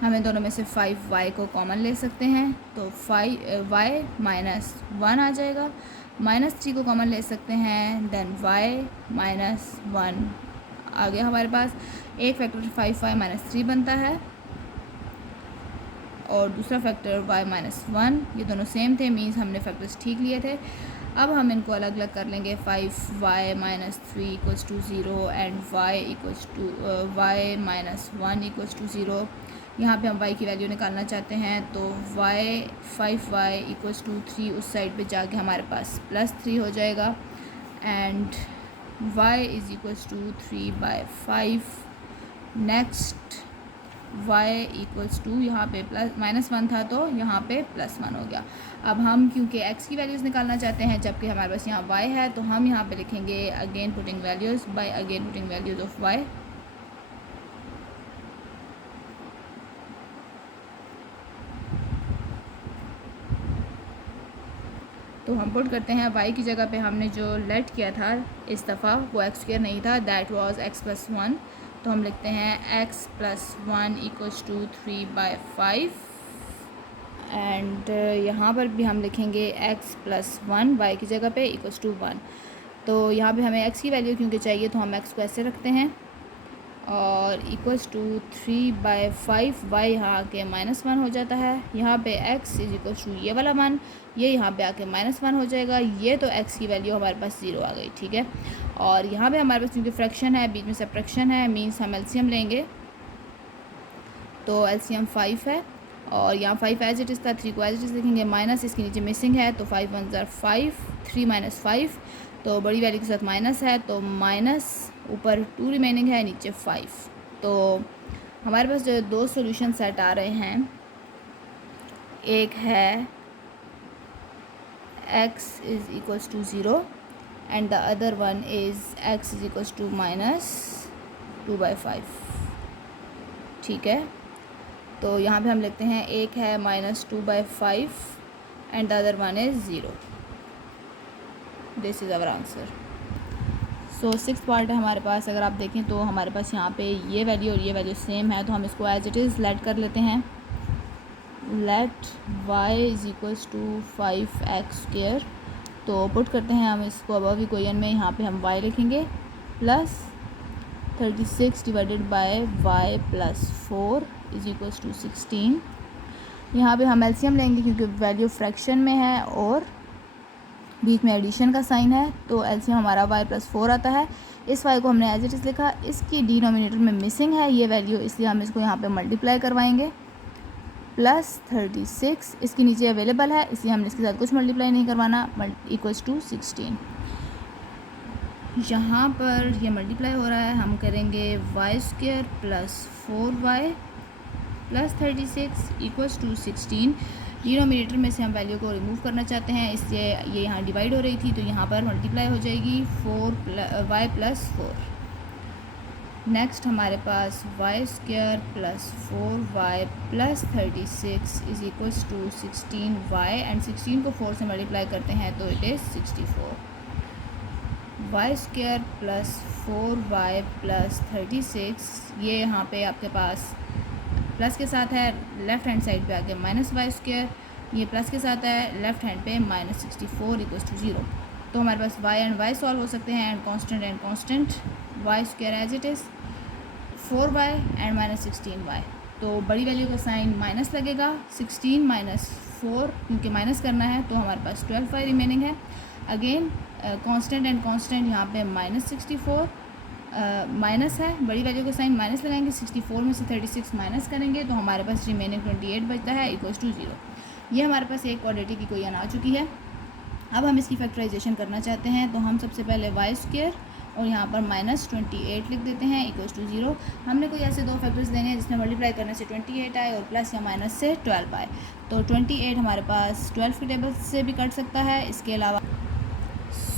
हमें दोनों में से 5y को कॉमन ले सकते हैं तो 5y -1 आ जाएगा, -3 को कॉमन ले सकते हैं देन y -1 आ गया हमारे पास। एक फैक्टर 5y -3 बनता है और दूसरा फैक्टर y -1, ये दोनों सेम थे, मीन्स हमने फैक्टर्स ठीक लिए थे। अब हम इनको अलग अलग कर लेंगे। 5y -3 equals to 0 and y -1 equals to 0। यहाँ पे हम y की वैल्यू निकालना चाहते हैं तो 5y इक्वल्स टू 3 उस साइड पे जाके हमारे पास +3 हो जाएगा and y is equals to 3/5। Next y equals to, यहाँ पे -1 था तो यहाँ पे +1 हो गया। अब हम क्योंकि x की वैल्यूज़ निकालना चाहते हैं जबकि हमारे पास यहाँ y है तो हम यहाँ पे लिखेंगे again putting values by again putting values of y। तो हम पुट करते हैं y की जगह पे हमने जो लेट किया था इस दफ़ा वो x² नहीं था, दैट वाज x+1, तो हम लिखते हैं x+1 इक्वल्स टू 3/5 एंड यहाँ पर भी हम लिखेंगे x+1 y की जगह पे इक्वल्स टू 1। तो यहाँ पे हमें x की वैल्यू क्योंकि चाहिए तो हम x को ऐसे रखते हैं और इक्वल्स टू 3/5, y यहाँ आके -1 हो जाता है, यहाँ पे x इज इक्वल्स टू ये वाला 1, ये यहाँ पे आके -1 हो जाएगा, ये तो x की वैल्यू हमारे पास 0 आ गई, ठीक है। और यहाँ पे हमारे पास क्योंकि फ्रैक्शन है, बीच में सब्ट्रैक्शन है, मीन्स हम एलसीएम लेंगे तो एलसीएम 5 है और यहाँ 5 एज इट इज़ था, 3 को एज इट इज़ लिखेंगे, माइनस इसके नीचे मिसिंग है तो 5 1 ज़ार 5, 3 - 5 तो बड़ी वैल्यू के साथ माइनस है तो माइनस ऊपर 2 रिमेनिंग है, नीचे 5। तो हमारे पास जो दो सॉल्यूशन सेट आ रहे हैं, एक है x is equals to 0 and the other one is x is equals to -2/5, ठीक है। तो यहाँ पे हम लिखते हैं एक है -2/5 and the other one is 0। This is our answer. So 6th part है हमारे पास। अगर आप देखें तो हमारे पास यहाँ पे ये वैल्यू और ये वैल्यू सेम है तो हम इसको एज इट इज़ लेट कर लेते हैं। Let y is equals to 5x², तो पुट करते हैं हम इसको अबव इक्वेशन में। यहाँ पे हम y लिखेंगे plus 36 divided by y plus 4 is equals to 16। यहाँ पे हम एलसीएम लेंगे क्योंकि वैल्यू फ्रैक्शन में है और बीच में एडिशन का साइन है तो एलसीएम हमारा y प्लस 4 आता है। इस y को हमने एज इट इज़ लिखा, इसकी डिनोमिनेटर में मिसिंग है ये वैल्यू, इसलिए हम इसको यहाँ पे मल्टीप्लाई करवाएंगे। प्लस 36 इसके नीचे अवेलेबल है इसलिए हमने इसके साथ कुछ मल्टीप्लाई नहीं करवाना, इक्वल्स टू 16। यहाँ पर ये मल्टीप्लाई हो रहा है, हम करेंगे y² plus 4y plus 36 equals to 16। Denominator में से हम वैल्यू को रिमूव करना चाहते हैं इसलिए ये यहाँ डिवाइड हो रही थी तो यहाँ पर मल्टीप्लाई हो जाएगी y प्लस 4। नेक्स्ट हमारे पास y² plus 4y plus 36 is equals to 16y and 16 को 4 से मल्टीप्लाई करते हैं तो it is 64। y² plus 4y plus 36, ये यहाँ पे आपके पास प्लस के साथ है, लेफ़्ट हैंड साइड पे आके माइनस वाई स्क्वायर, ये प्लस के साथ है, लेफ़्ट हैंड पे माइनस 64 इक्वल्स टू 0। तो हमारे पास y एंड y सॉल्व हो सकते हैं, and constant y square as it is 4y and minus 16y। तो बड़ी वैल्यू का साइन माइनस लगेगा, 16 माइनस 4 क्योंकि माइनस करना है, तो हमारे पास 12y रिमेनिंग है। अगेन कांस्टेंट एंड कांस्टेंट यहाँ पे माइनस 64 माइनस है, बड़ी वैल्यू का साइन माइनस लगाएंगे, 64 में से 36 माइनस करेंगे तो हमारे पास रिमेनिंग 28 बचता है इक्वल्स टू 0। ये हमारे पास एक क्वाड्रेटिक इक्वेशन आ चुकी है। अब हम इसकी फैक्टराइजेशन करना चाहते हैं, तो हम सबसे पहले वाई स्क्वायर और यहाँ पर माइनस 28 लिख देते हैं इक्वल्स टू 0। हमने कोई ऐसे दो फैक्टर्स देने हैं जिसमें मल्टीप्लाई करने से 28 आए और प्लस या माइनस से 12 आए। तो 28 हमारे पास 12 के टेबल से भी कट सकता है। इसके अलावा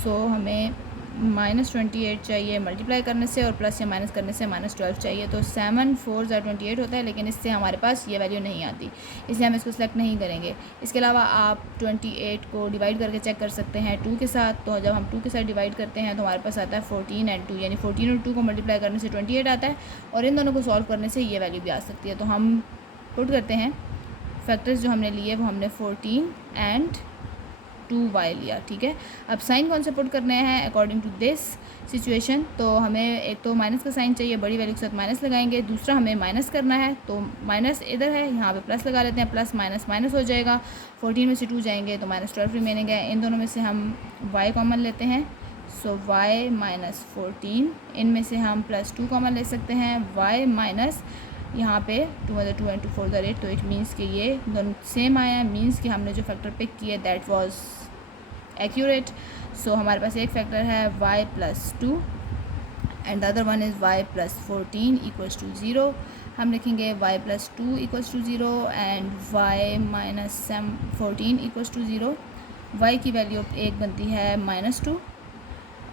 हमें माइनस 28 चाहिए मल्टीप्लाई करने से और प्लस या माइनस करने से माइनस 12 चाहिए। तो 7 4 28 होता है, लेकिन इससे हमारे पास ये वैल्यू नहीं आती, इसलिए हम इसको सिलेक्ट नहीं करेंगे। इसके अलावा आप 28 को डिवाइड करके चेक कर सकते हैं 2 के साथ। तो जब हम 2 के साथ डिवाइड करते हैं तो हमारे पास आता है 14 एंड 2, यानी 14 और 2 को मल्टीप्लाई करने से 28 आता है, और इन दोनों को सॉल्व करने से ये वैल्यू भी आ सकती है। तो हम पुट करते हैं फैक्टर्स जो हमने लिए वो हमने 14 एंड 2y लिया, ठीक है। अब साइन कौन से पुट करने हैं अकॉर्डिंग टू दिस सिचुएशन। तो हमें एक तो माइनस का साइन चाहिए, बड़ी वैल्यू के साथ माइनस लगाएंगे। दूसरा हमें माइनस करना है, तो माइनस इधर है, यहाँ पे प्लस लगा लेते हैं, प्लस माइनस माइनस हो जाएगा। 14 में से 2 जाएंगे तो माइनस 12 रिमेनिंग है। इन दोनों में से हम y कॉमन लेते हैं, सो y माइनस 14, इनमें से हम प्लस 2 कॉमन ले सकते हैं, y माइनस यहाँ पे 2 2 एंड 2 4 8। तो इट मीन्स कि ये दोनों सेम आया, मीन्स कि हमने जो फैक्टर पिक किए दैट वाज एक्यूरेट। सो हमारे पास एक फैक्टर है y plus 2 and the other one is y plus 14 equals to 0। हम लिखेंगे y plus 2 equals to 0 and y minus 14 equals to 0। y की वैल्यू एक बनती है -2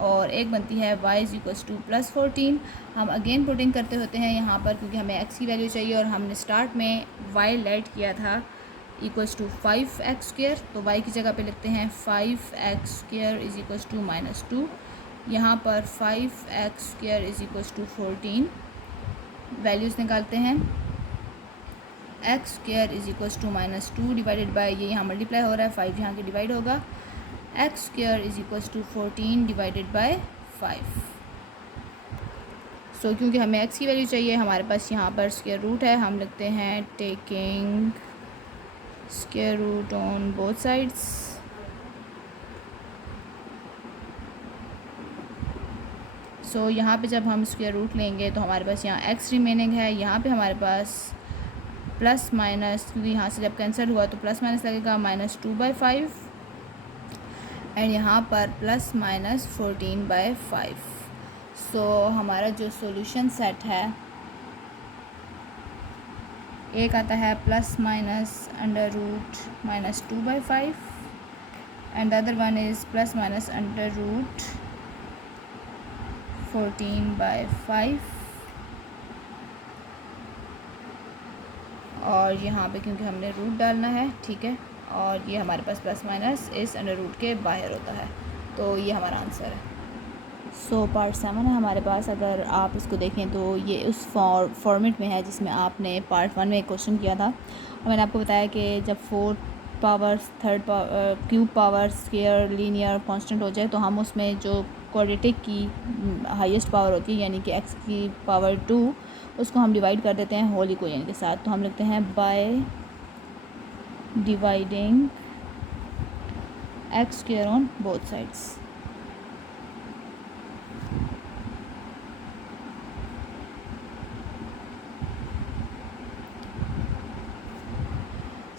और एक बनती है y is equals to plus 14। हम अगेन पुटिंग करते होते हैं यहाँ पर, क्योंकि हमें x की वैल्यू चाहिए और हमने स्टार्ट में y लेट किया था इक्वल्स टू 5x स्क्वायर। तो y की जगह पे लिखते हैं 5x square is equals to -2। यहाँ पर 5x square is equals to 14। Values निकालते हैं, x square is equals to -2 divided by, ये यहाँ मल्टीप्लाई हो रहा है, 5 यहाँ के डिवाइड होगा, x square is equals to 14 divided by 5। So क्योंकि हमें x की वैल्यू चाहिए, हमारे पास यहाँ पर स्क्वायर रूट है, हम लिखते हैं taking square root on both sides. So यहाँ पे जब हम स्क्वायर रूट लेंगे तो हमारे पास यहाँ x रिमेनिंग है, यहाँ पे हमारे पास प्लस माइनस, क्योंकि यहाँ से जब कैंसिल हुआ तो प्लस माइनस लगेगा, -2/5 एंड यहाँ पर प्लस माइनस 14/5। सो हमारा जो सॉल्यूशन सेट है, एक आता है plus minus under root -2/5 and the other one is plus minus under root 14/5। और यहाँ पे क्योंकि हमने रूट डालना है, ठीक है, और ये हमारे पास प्लस माइनस इस अंडर रूट के बाहर होता है, तो ये हमारा आंसर है। सो पार्ट 7 है हमारे पास। अगर आप इसको देखें तो ये उस फॉर्मेट में है जिसमें आपने पार्ट 1 में एक क्वेश्चन किया था। और मैंने आपको बताया कि जब 4 powers, third power, cube power, square, linear, constant हो जाए तो हम उसमें जो क्वाड्रेटिक की हाईएस्ट पावर होती है, यानी कि x की पावर 2, उसको हम डिवाइड कर देते हैं होल इक्वेशन के साथ। तो हम लिखते हैं by dividing x square on both sides.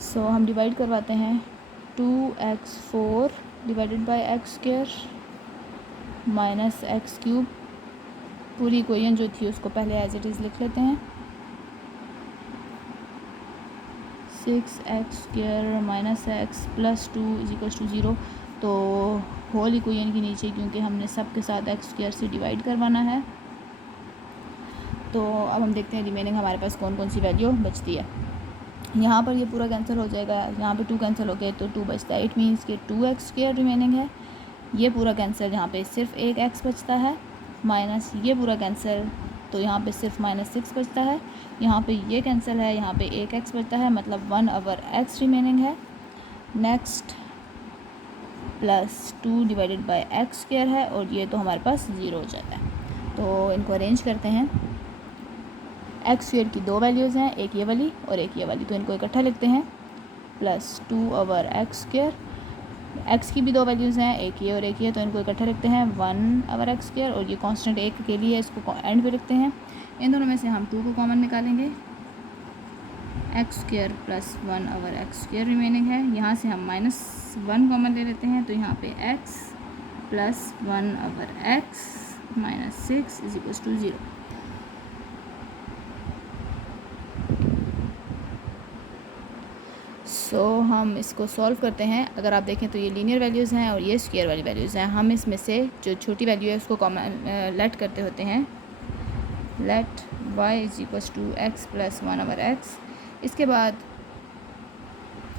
So हम डिवाइड करवाते हैं 2x4 divided by x square minus x cube. पूरी इक्वेशन जो थी उसको पहले एज इट इज़ लिख लेते हैं, 6x square minus x plus 2 is equals to 0। तो होल इक्वेशन के नीचे क्योंकि हमने सब के साथ x स्क्वायर से डिवाइड करवाना है, तो अब हम देखते हैं रिमेनिंग हमारे पास कौन कौन सी वैल्यू बचती है। यहाँ पर ये पूरा कैंसिल हो जाएगा, यहाँ पे 2 कैंसिल हो गए तो 2 बचता है, इट मीन्स कि 2x स्क्वायर रिमेनिंग है। ये पूरा कैंसिल, यहाँ पे सिर्फ एक x बचता है, माइनस ये पूरा कैंसिल, तो यहाँ पे सिर्फ -6 बचता है, यहाँ पे ये कैंसिल है, यहाँ पे एक x बचता है, मतलब 1/x रिमेनिंग है। Next +2 divided by x square है, और ये तो हमारे पास 0 हो जाता है। तो इनको अरेंज करते हैं। एक्स स्क्वायर की दो वैल्यूज़ हैं, एक ये वाली और एक ये वाली, तो इनको इकट्ठा लिखते हैं। +2/x स्क्वायर, एक्स की भी दो वैल्यूज़ हैं, एक ये और एक ये, तो इनको इकट्ठा लिखते हैं 1/x स्क्वायर, और ये कांस्टेंट एक के लिए इसको एंड पे लिखते हैं। इन दोनों में से हम 2 को कॉमन निकालेंगे, x square + 1/x square remaining है। यहाँ से हम -1 कॉमन ले लेते हैं, तो यहाँ पे x + 1/x - 6 = 0। सो हम इसको सॉल्व करते हैं। अगर आप देखें तो ये लीनियर वैल्यूज़ हैं और ये स्क्वायर वाली वैल्यूज़ हैं। हम इसमें से जो छोटी वैल्यू है उसको कॉमन लेट करते होते हैं। Let y = x + 1/x। इसके बाद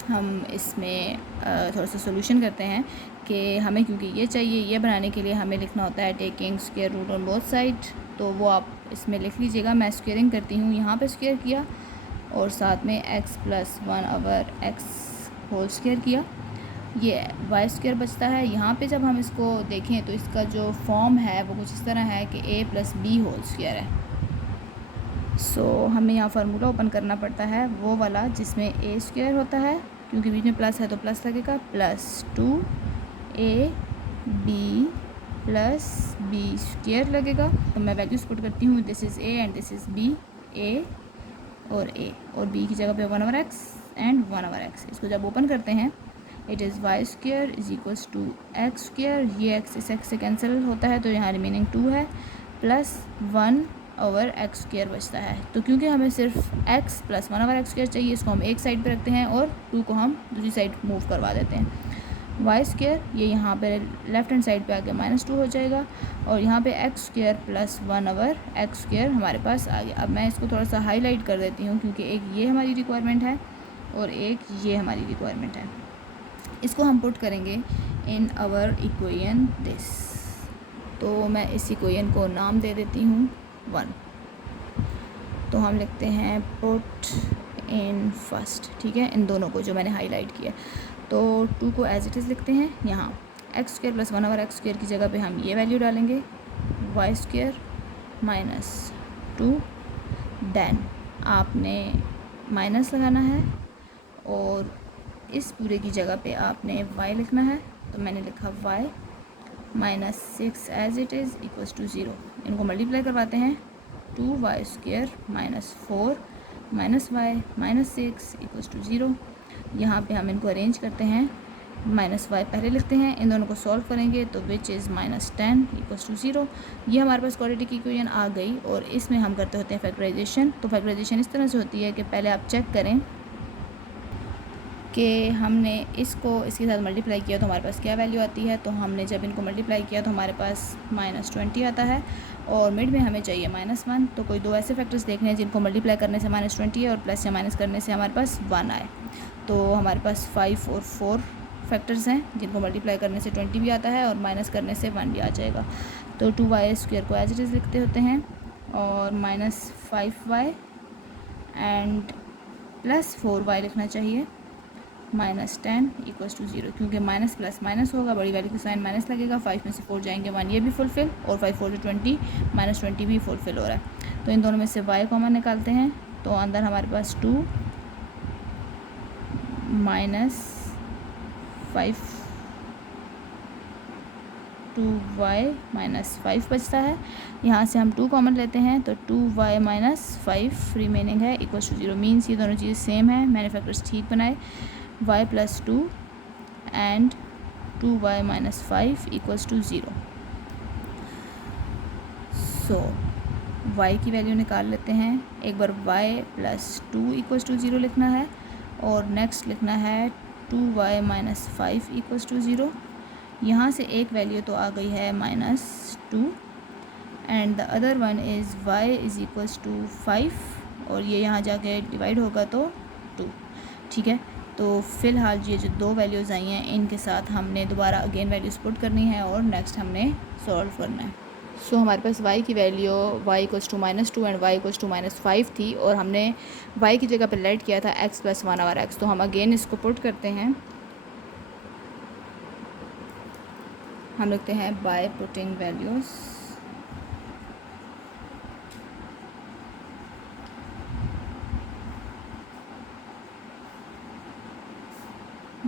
हम इसमें थोड़ा सा सोल्यूशन करते हैं कि हमें, क्योंकि ये चाहिए, ये बनाने के लिए हमें लिखना होता है taking square root on both side, तो वो आप इसमें लिख लीजिएगा। मैं स्क्वेयरिंग करती हूँ, यहाँ पे स्क्वेयर किया और साथ में x + 1/x होल स्क्वायर किया, ये y स्क्वायर बचता है। यहाँ पे जब हम इसको देखें तो इसका जो फॉर्म है वो कुछ इस तरह है कि a + b होल स्क्वायर है। सो हमें यहाँ फार्मूला ओपन करना पड़ता है वो वाला जिसमें a स्क्वायर होता है, क्योंकि बीच में प्लस है तो प्लस लगेगा, +2ab + b स्क्वायर लगेगा। तो मैं वैल्यूज पुट करती हूँ, this is a and this is b, a और a, और b की जगह पे 1/x एंड 1/x। इसको जब ओपन करते हैं, it is y square = x square, ये x इस x से कैंसिल होता है तो यहाँ रिमेनिंग 2 है, +1/x स्क्वायर बचता है। तो क्योंकि हमें सिर्फ x + 1/x स्क्वायर चाहिए, इसको हम एक साइड पे रखते हैं और 2 को हम दूसरी साइड मूव करवा देते हैं। y स्क्वायर ये यहाँ पे लेफ़्ट हैंड साइड पे आके -2 हो जाएगा, और यहाँ पे x स्क्वायर + 1/x स्क्वायर हमारे पास आ गया। अब मैं इसको थोड़ा सा हाईलाइट कर देती हूँ, क्योंकि एक ये हमारी रिक्वायरमेंट है और एक ये हमारी रिक्वायरमेंट है। इसको हम पुट करेंगे इन आवर इक्वेशन दिस, तो मैं इस इक्वेशन को नाम दे देती हूँ 1। तो हम लिखते हैं पुट इन फर्स्ट, ठीक है, इन दोनों को जो मैंने हाईलाइट किया। तो 2 को एज इट इज़ लिखते हैं। यहाँ x स्क्वायर + 1/x स्क्वायर की जगह पे हम ये वैल्यू डालेंगे, y स्क्वायर -2, देन आपने माइनस लगाना है और इस पूरे की जगह पे आपने y लिखना है। तो मैंने लिखा y -6 एज इट इज़ = 0। इनको मल्टीप्लाई करवाते हैं, 2y स्क्वायर -4 -y -6 = 0। यहाँ पे हम इनको अरेंज करते हैं, -y पहले लिखते हैं, इन दोनों को सॉल्व करेंगे तो विच इज़ -10 = 0। ये हमारे पास क्वाड्रेटिक इक्वेशन आ गई, और इसमें हम करते होते हैं फैक्टराइजेशन। तो फैक्टराइजेशन इस तरह से होती है कि पहले आप चेक करें कि हमने इसको इसके साथ मल्टीप्लाई किया तो हमारे पास क्या वैल्यू आती है। तो हमने जब इनको मल्टीप्लाई किया तो हमारे पास -20 आता है, और मिड में हमें चाहिए -1। तो कोई दो ऐसे फैक्टर्स देखने हैं जिनको मल्टीप्लाई करने से -20 है और प्लस या माइनस करने से हमारे पास 1 आए। तो हमारे पास 5 और 4 फैक्टर्स हैं जिनको मल्टीप्लाई करने से 20 भी आता है और माइनस करने से 1 भी आ जाएगा। तो 2y स्क्वायर को एज इट इज़ लिखते होते हैं, और -5y एंड +4y लिखना चाहिए, -10 = 0। क्योंकि माइनस प्लस माइनस होगा, बड़ी वैल्यू की साइन माइनस लगेगा, 5 में से 4 जाएंगे 1, ये भी फुलफिल, और 5 4 20, -20 भी फुलफिल हो रहा है। तो इन दोनों में से y कॉमन निकालते हैं, तो अंदर हमारे पास 2 -5 2y -5 बचता है। यहाँ से हम 2 कॉमन लेते हैं, तो 2y -5 रिमेनिंग है = 0। मीन्स ये दोनों चीज़ें सेम है, मैंने फैक्टर्स ठीक बनाए, y + 2 and 2y -5 = 0। So y की वैल्यू निकाल लेते हैं। एक बार y + 2 = 0 लिखना है, और नेक्स्ट लिखना है 2y -5 = 0। यहाँ से एक वैल्यू तो आ गई है -2, and the other one is y = 5, और ये यहाँ जाके डिवाइड होगा तो 2, ठीक है। तो फ़िलहाल ये जो दो वैल्यूज़ आई हैं इनके साथ हमने दोबारा अगेन वैल्यूज़ पुट करनी है और नेक्स्ट हमने सॉल्व करना है। सो हमारे पास y की value y equals to -2 and y equals to -5 थी, और हमने y की जगह पर लेट किया था x + 1 ओवर x। तो हम अगेन इसको पुट करते हैं, हम लिखते हैं by putting values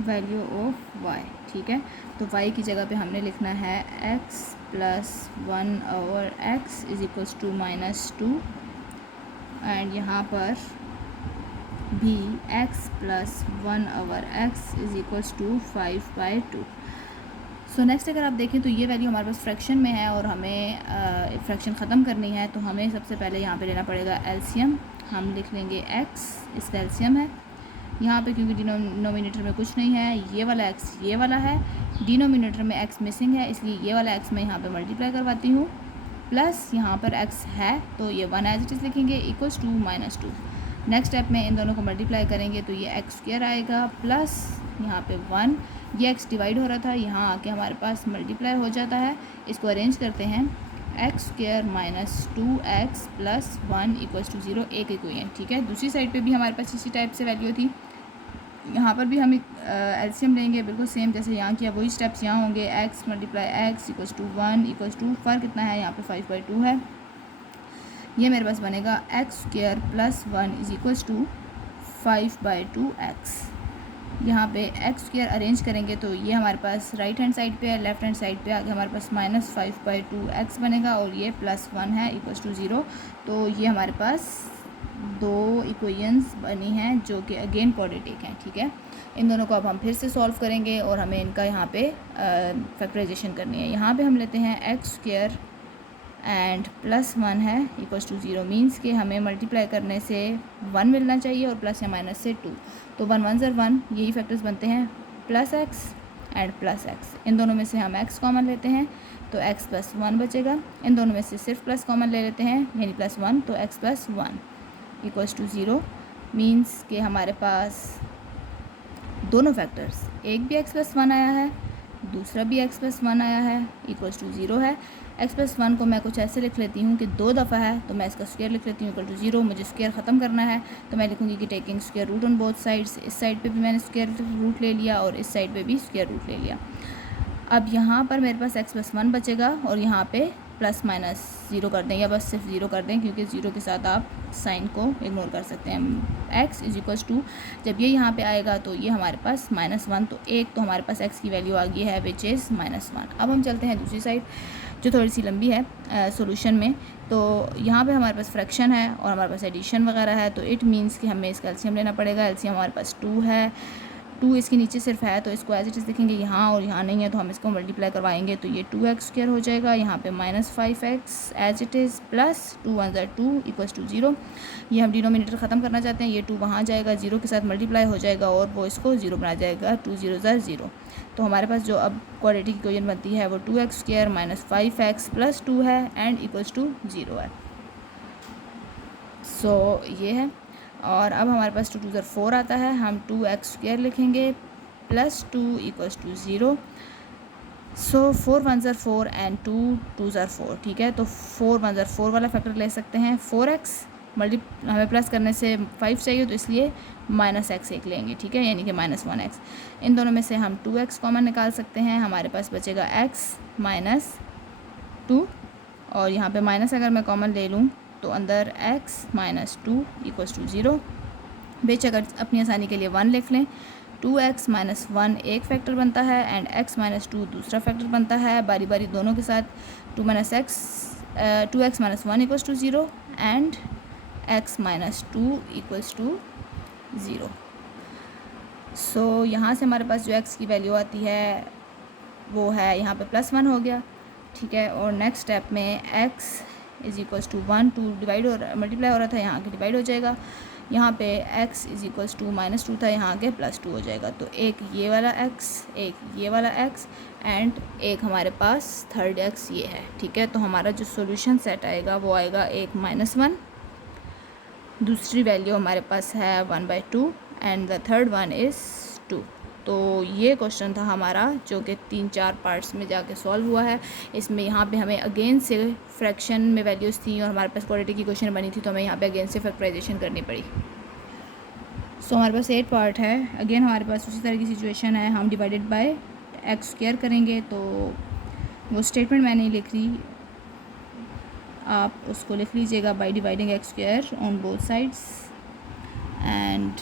value of y। ठीक है, तो y की जगह पे हमने लिखना है x + 1 over x is equals to -2, and यहाँ पर भी x + 1 over x is equals to 5/2। So next अगर आप देखें तो ये वैल्यू हमारे पास फ्रैक्शन में है और हमें फ्रैक्शन ख़त्म करनी है, तो हमें सबसे पहले यहाँ पे लेना पड़ेगा एलसीएम। हम लिख लेंगे x, इसका एलसीएम है यहाँ पे, क्योंकि डिनोमिनेटर में कुछ नहीं है, ये वाला x ये वाला है, डिनोमिनेटर में x मिसिंग है, इसलिए ये वाला x मैं यहाँ पे मल्टीप्लाई करवाती हूँ, प्लस यहाँ पर x है तो ये 1 एज इट इज़ लिखेंगे इक्वल्स टू -2। नेक्स्ट स्टेप में इन दोनों को मल्टीप्लाई करेंगे तो ये x² आएगा, प्लस यहाँ पे 1, ये x डिवाइड हो रहा था, यहाँ आके हमारे पास मल्टीप्लाई हो जाता है। इसको अरेंज करते हैं, x² - 2x + 1 इक्वल्स टू 0, एक इक्वेशन। ठीक है, दूसरी साइड पे भी हमारे पास इसी टाइप से वैल्यू थी, यहाँ पर भी हम एलसीएम लेंगे बिल्कुल सेम जैसे यहाँ किया, वही स्टेप्स यहाँ होंगे। x × x equals to 1 equals to, फ़र्क कितना है यहाँ पे 5/2 है, ये मेरे पास बनेगा x² + 1 is equals to 5/2x। यहाँ पे x² अरेंज करेंगे तो ये हमारे पास राइट हैंड साइड पे है, लेफ्ट हैंड साइड पे आगे हमारे पास -5/2x बनेगा, और ये +1 है इक्वल्स टू 0। तो ये हमारे पास दो इक्वेशंस बनी हैं जो कि अगेन क्वाड्रेटिक हैं। ठीक है, इन दोनों को अब हम फिर से सॉल्व करेंगे और हमें इनका यहाँ पे फैक्टराइजेशन करनी है। यहाँ पे हम लेते हैं x² एंड +1 है इक्वल्स टू 0, मीन्स कि हमें मल्टीप्लाई करने से 1 मिलना चाहिए और प्लस या माइनस से 2, तो 1 1 ज़र 1, यही फैक्टर्स बनते हैं, +x एंड +x। इन दोनों में से हम x कॉमन लेते हैं तो x + 1 बचेगा, इन दोनों में से सिर्फ प्लस कॉमन ले लेते हैं यानी +1, तो x + 1 इक्वल्स टू 0, मीन्स कि हमारे पास दोनों फैक्टर्स, एक भी x + 1 आया है, दूसरा भी x + 1 आया है, इक्वल्स टू 0 है। x + 1 को मैं कुछ ऐसे लिख लेती हूँ कि 2 दफ़ा है तो मैं इसका स्क्वायर लिख लेती हूँ इक्वल टू 0। मुझे स्क्वायर ख़त्म करना है तो मैं लिखूँगी कि taking square root on both sides. इस साइड पे भी मैंने स्क्वायर रूट ले लिया और इस साइड पे भी स्क्वायर रूट ले लिया। अब यहाँ पर मेरे पास x + 1 बचेगा और यहाँ पे ±0 कर दें या बस सिर्फ 0 कर दें, क्योंकि 0 के साथ आप साइन को इग्नोर कर सकते हैं। x इज इक्वल्स टू, जब ये यहाँ पे आएगा तो ये हमारे पास -1, तो एक तो हमारे पास x की वैल्यू आ गई है विच इज़ -1। अब हम चलते हैं दूसरी साइड जो थोड़ी सी लंबी है सॉल्यूशन में। तो यहाँ पे हमारे पास फ्रैक्शन है और हमारे पास एडिशन वगैरह है, तो इट मीन्स कि हमें इसका एलसीएम लेना पड़ेगा। एलसीएम हमारे पास 2 है, 2 इसके नीचे सिर्फ है तो इसको एज इट इज़ लिखेंगे यहाँ, और यहाँ नहीं है तो हम इसको मल्टीप्लाई करवाएंगे तो ये 2x² हो जाएगा, यहाँ पे -5x as it is, plus 2 1 ज़र 2 इक्वल्स टू 0। ये हम डिनोमिनेटर ख़त्म करना चाहते हैं, ये 2 वहाँ जाएगा, 0 के साथ मल्टीप्लाई हो जाएगा और वो इसको 0 बना जाएगा, 2 0 ज़र 0। तो हमारे पास जो अब क्वाड्रेटिक इक्वेशन बनती है वो 2x² - 5x + 2 है एंड इक्वल्स टू 0 है। सो ये है, और अब हमारे पास 2 2 ज़र 4 आता है, हम 2x² लिखेंगे प्लस 2 इक्वल्स टू 0। सो 4 1 ज़र 4 एंड 2 2 ज़र 4। ठीक है, तो 4 1 ज़र 4 वाला फैक्टर ले सकते हैं। 4x हमें प्लस करने से 5 चाहिए तो इसलिए -x एक लेंगे। ठीक है, यानी कि -1x। इन दोनों में से हम 2x कॉमन निकाल सकते हैं, हमारे पास बचेगा x - 2, और यहाँ पे माइनस अगर मैं कॉमन ले लूँ तो अंदर x - 2 इक्वल्स टू 0। बेशक अपनी आसानी के लिए 1 लिख लें। 2x - 1 एक फैक्टर बनता है एंड x - 2 दूसरा फैक्टर बनता है, बारी बारी दोनों के साथ। 2x - 1 equals to 0 and x - 2 equals to 0। So यहाँ से हमारे पास जो x की वैल्यू आती है वो है यहाँ पे +1 हो गया। ठीक है, और नेक्स्ट स्टेप में x is equals to 1, 2 divide हो रहा, मल्टीप्लाई हो रहा था, यहाँ आके डिवाइड हो जाएगा। यहाँ पे x इज़ इक्वल्स टू -2 था, यहाँ आके +2 हो जाएगा। तो एक ये वाला x, एक ये वाला x एंड एक हमारे पास थर्ड x ये है। ठीक है, तो हमारा जो सॉल्यूशन सेट आएगा वो आएगा एक -1, दूसरी वैल्यू हमारे पास है 1/2 and the third one is 2। तो ये क्वेश्चन था हमारा जो कि 3-4 पार्ट्स में जाके सॉल्व हुआ है। इसमें यहाँ पे हमें अगेन से फ्रैक्शन में वैल्यूज़ थी और हमारे पास क्वाड्रेटिक की क्वेश्चन बनी थी, तो हमें यहाँ पे अगेन से फैक्टराइजेशन करनी पड़ी। सो हमारे पास 8 पार्ट है। अगेन हमारे पास उसी तरह की सिचुएशन है, हम डिवाइडेड बाय एक्स स्क्वायर करेंगे, तो वो स्टेटमेंट मैंने लिख ली, आप उसको लिख लीजिएगा, by dividing x square on both sides and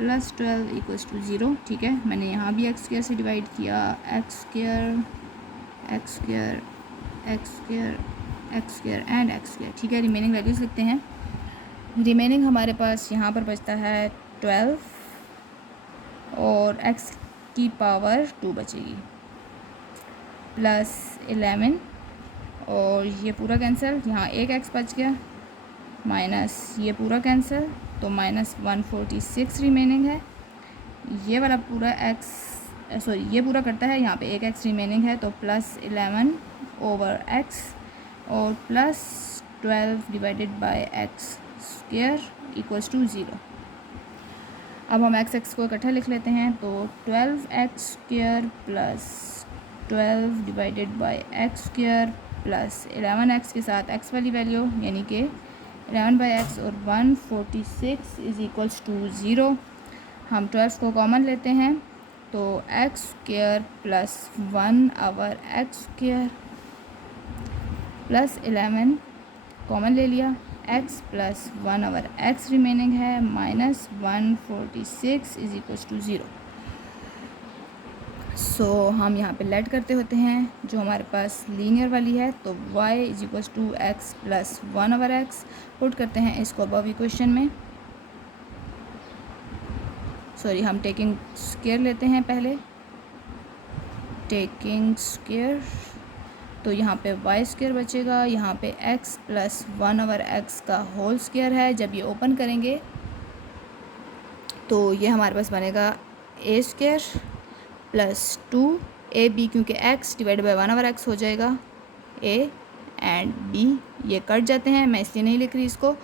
+12 equals to 0। ठीक है, मैंने यहाँ भी एक्स स्क्वायर से डिवाइड किया, x square x square x square x square and x square. ठीक है, रिमेनिंग वैल्यूज़ लिखते हैं। रिमेनिंग हमारे पास यहाँ पर बचता है 12 और x की पावर 2 बचेगी, +11 और ये पूरा कैंसिल, यहाँ एक x बच गया, माइनस ये पूरा कैंसिल, तो -146 रिमेनिंग है। ये वाला पूरा x सॉरी ये पूरा करता है, यहाँ पे एक x रिमेनिंग है, तो +11 ओवर x और +12 divided by x square equals to 0। अब हम x को इकट्ठा लिख लेते हैं, तो 12x square +12 divided by x square +11x के साथ x वाली वैल्यू यानी कि 11/x और 146 इज़ इक्वल्स टू 0। हम 12 को कॉमन लेते हैं, तो x square +1 over x square +11 common ले लिया, x +1 आवर x रिमेनिंग है, -146 इज़ इक्वल्स टू 0। सो हम यहाँ पे लेट करते होते हैं जो हमारे पास लीनियर वाली है, तो y is equals to x +1 over x put करते हैं इसको अबव इक्वेशन में। सॉरी, हम टेकिंग स्क्वायर लेते हैं पहले, टेकिंग स्क्वायर, तो यहाँ पे वाई स्क्वायर बचेगा, यहाँ पे x +1 आवर x का होल स्क्वायर है। जब ये ओपन करेंगे तो ये हमारे पास बनेगा a स्क्वायर +2 ab, क्योंकि x divide by 1 over x हो जाएगा, a एंड b ये कट जाते हैं, मैं इसलिए नहीं लिख रही इसको,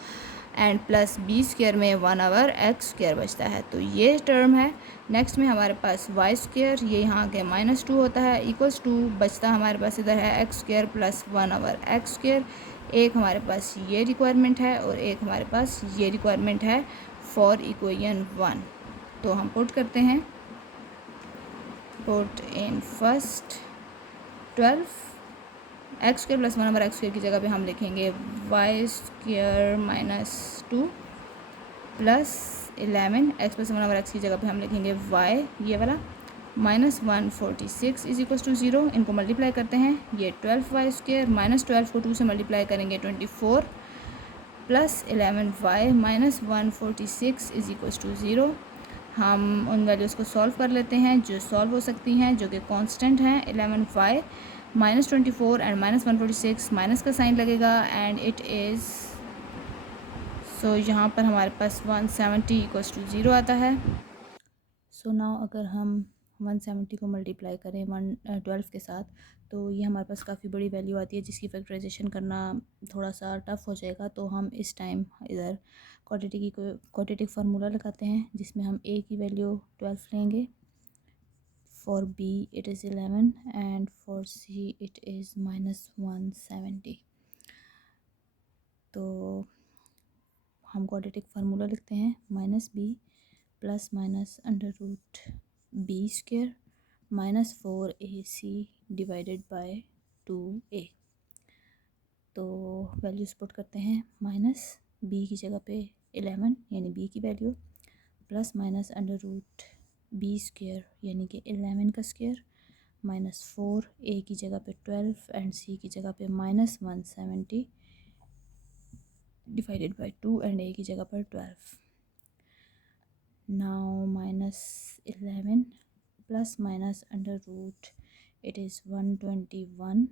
एंड +b स्क्वायर में 1 आवर x स्क्वायर बचता है, तो ये टर्म है। नेक्स्ट में हमारे पास y स्क्वायर, ये यहाँ के -2 होता है, इक्वल्स टू बचता हमारे पास इधर है x square +1 over x square. एक हमारे पास ये रिक्वायरमेंट है और एक हमारे पास ये रिक्वायरमेंट है फॉर इक्वेशन 1। तो हम पुट करते हैं, put in first 12 x square +1 over x square की जगह पे हम लिखेंगे y square -2 +11 x +1 over x की जगह पे हम लिखेंगे वाई ये वाला -146 इज इक्वल टू 0। इनको मल्टीप्लाई करते हैं, ये 12y स्क्वायर -12 को 2 से मल्टीप्लाई करेंगे 24 +11y -146 इज इक्वल टू 0। हम उन वैल्यूज़ को सॉल्व कर लेते हैं जो सॉल्व हो सकती हैं, जो कि कांस्टेंट हैं। 11y -24 एंड -146 माइनस का साइन लगेगा एंड इट इज़, सो यहाँ पर हमारे पास 170 इक्वल्स टू 0 आता है। सो नाउ अगर हम 170 को मल्टीप्लाई करें 112 के साथ, तो ये हमारे पास काफ़ी बड़ी वैल्यू आती है जिसकी फैक्टराइजेशन करना थोड़ा सा टफ़ हो जाएगा। तो हम इस टाइम इधर क्वाड्रेटिक फार्मूला लगाते हैं जिसमें हम a की वैल्यू 12 लेंगे, for b it is 11 and for c it is -170। तो हम क्वाड्रेटिक फार्मूला लिखते हैं, -b ± √b square -4ac divided by 2a। तो वैल्यूज पुट करते हैं, -b की जगह पे 11 यानी b की वैल्यू, ±√b स्क्वायर यानी कि 11 का स्क्वायर, -4 a की जगह पे 12 एंड c की जगह पे -170 डिवाइडेड बाय 2 एंड a की जगह पर 12। Now -11 ± it is 121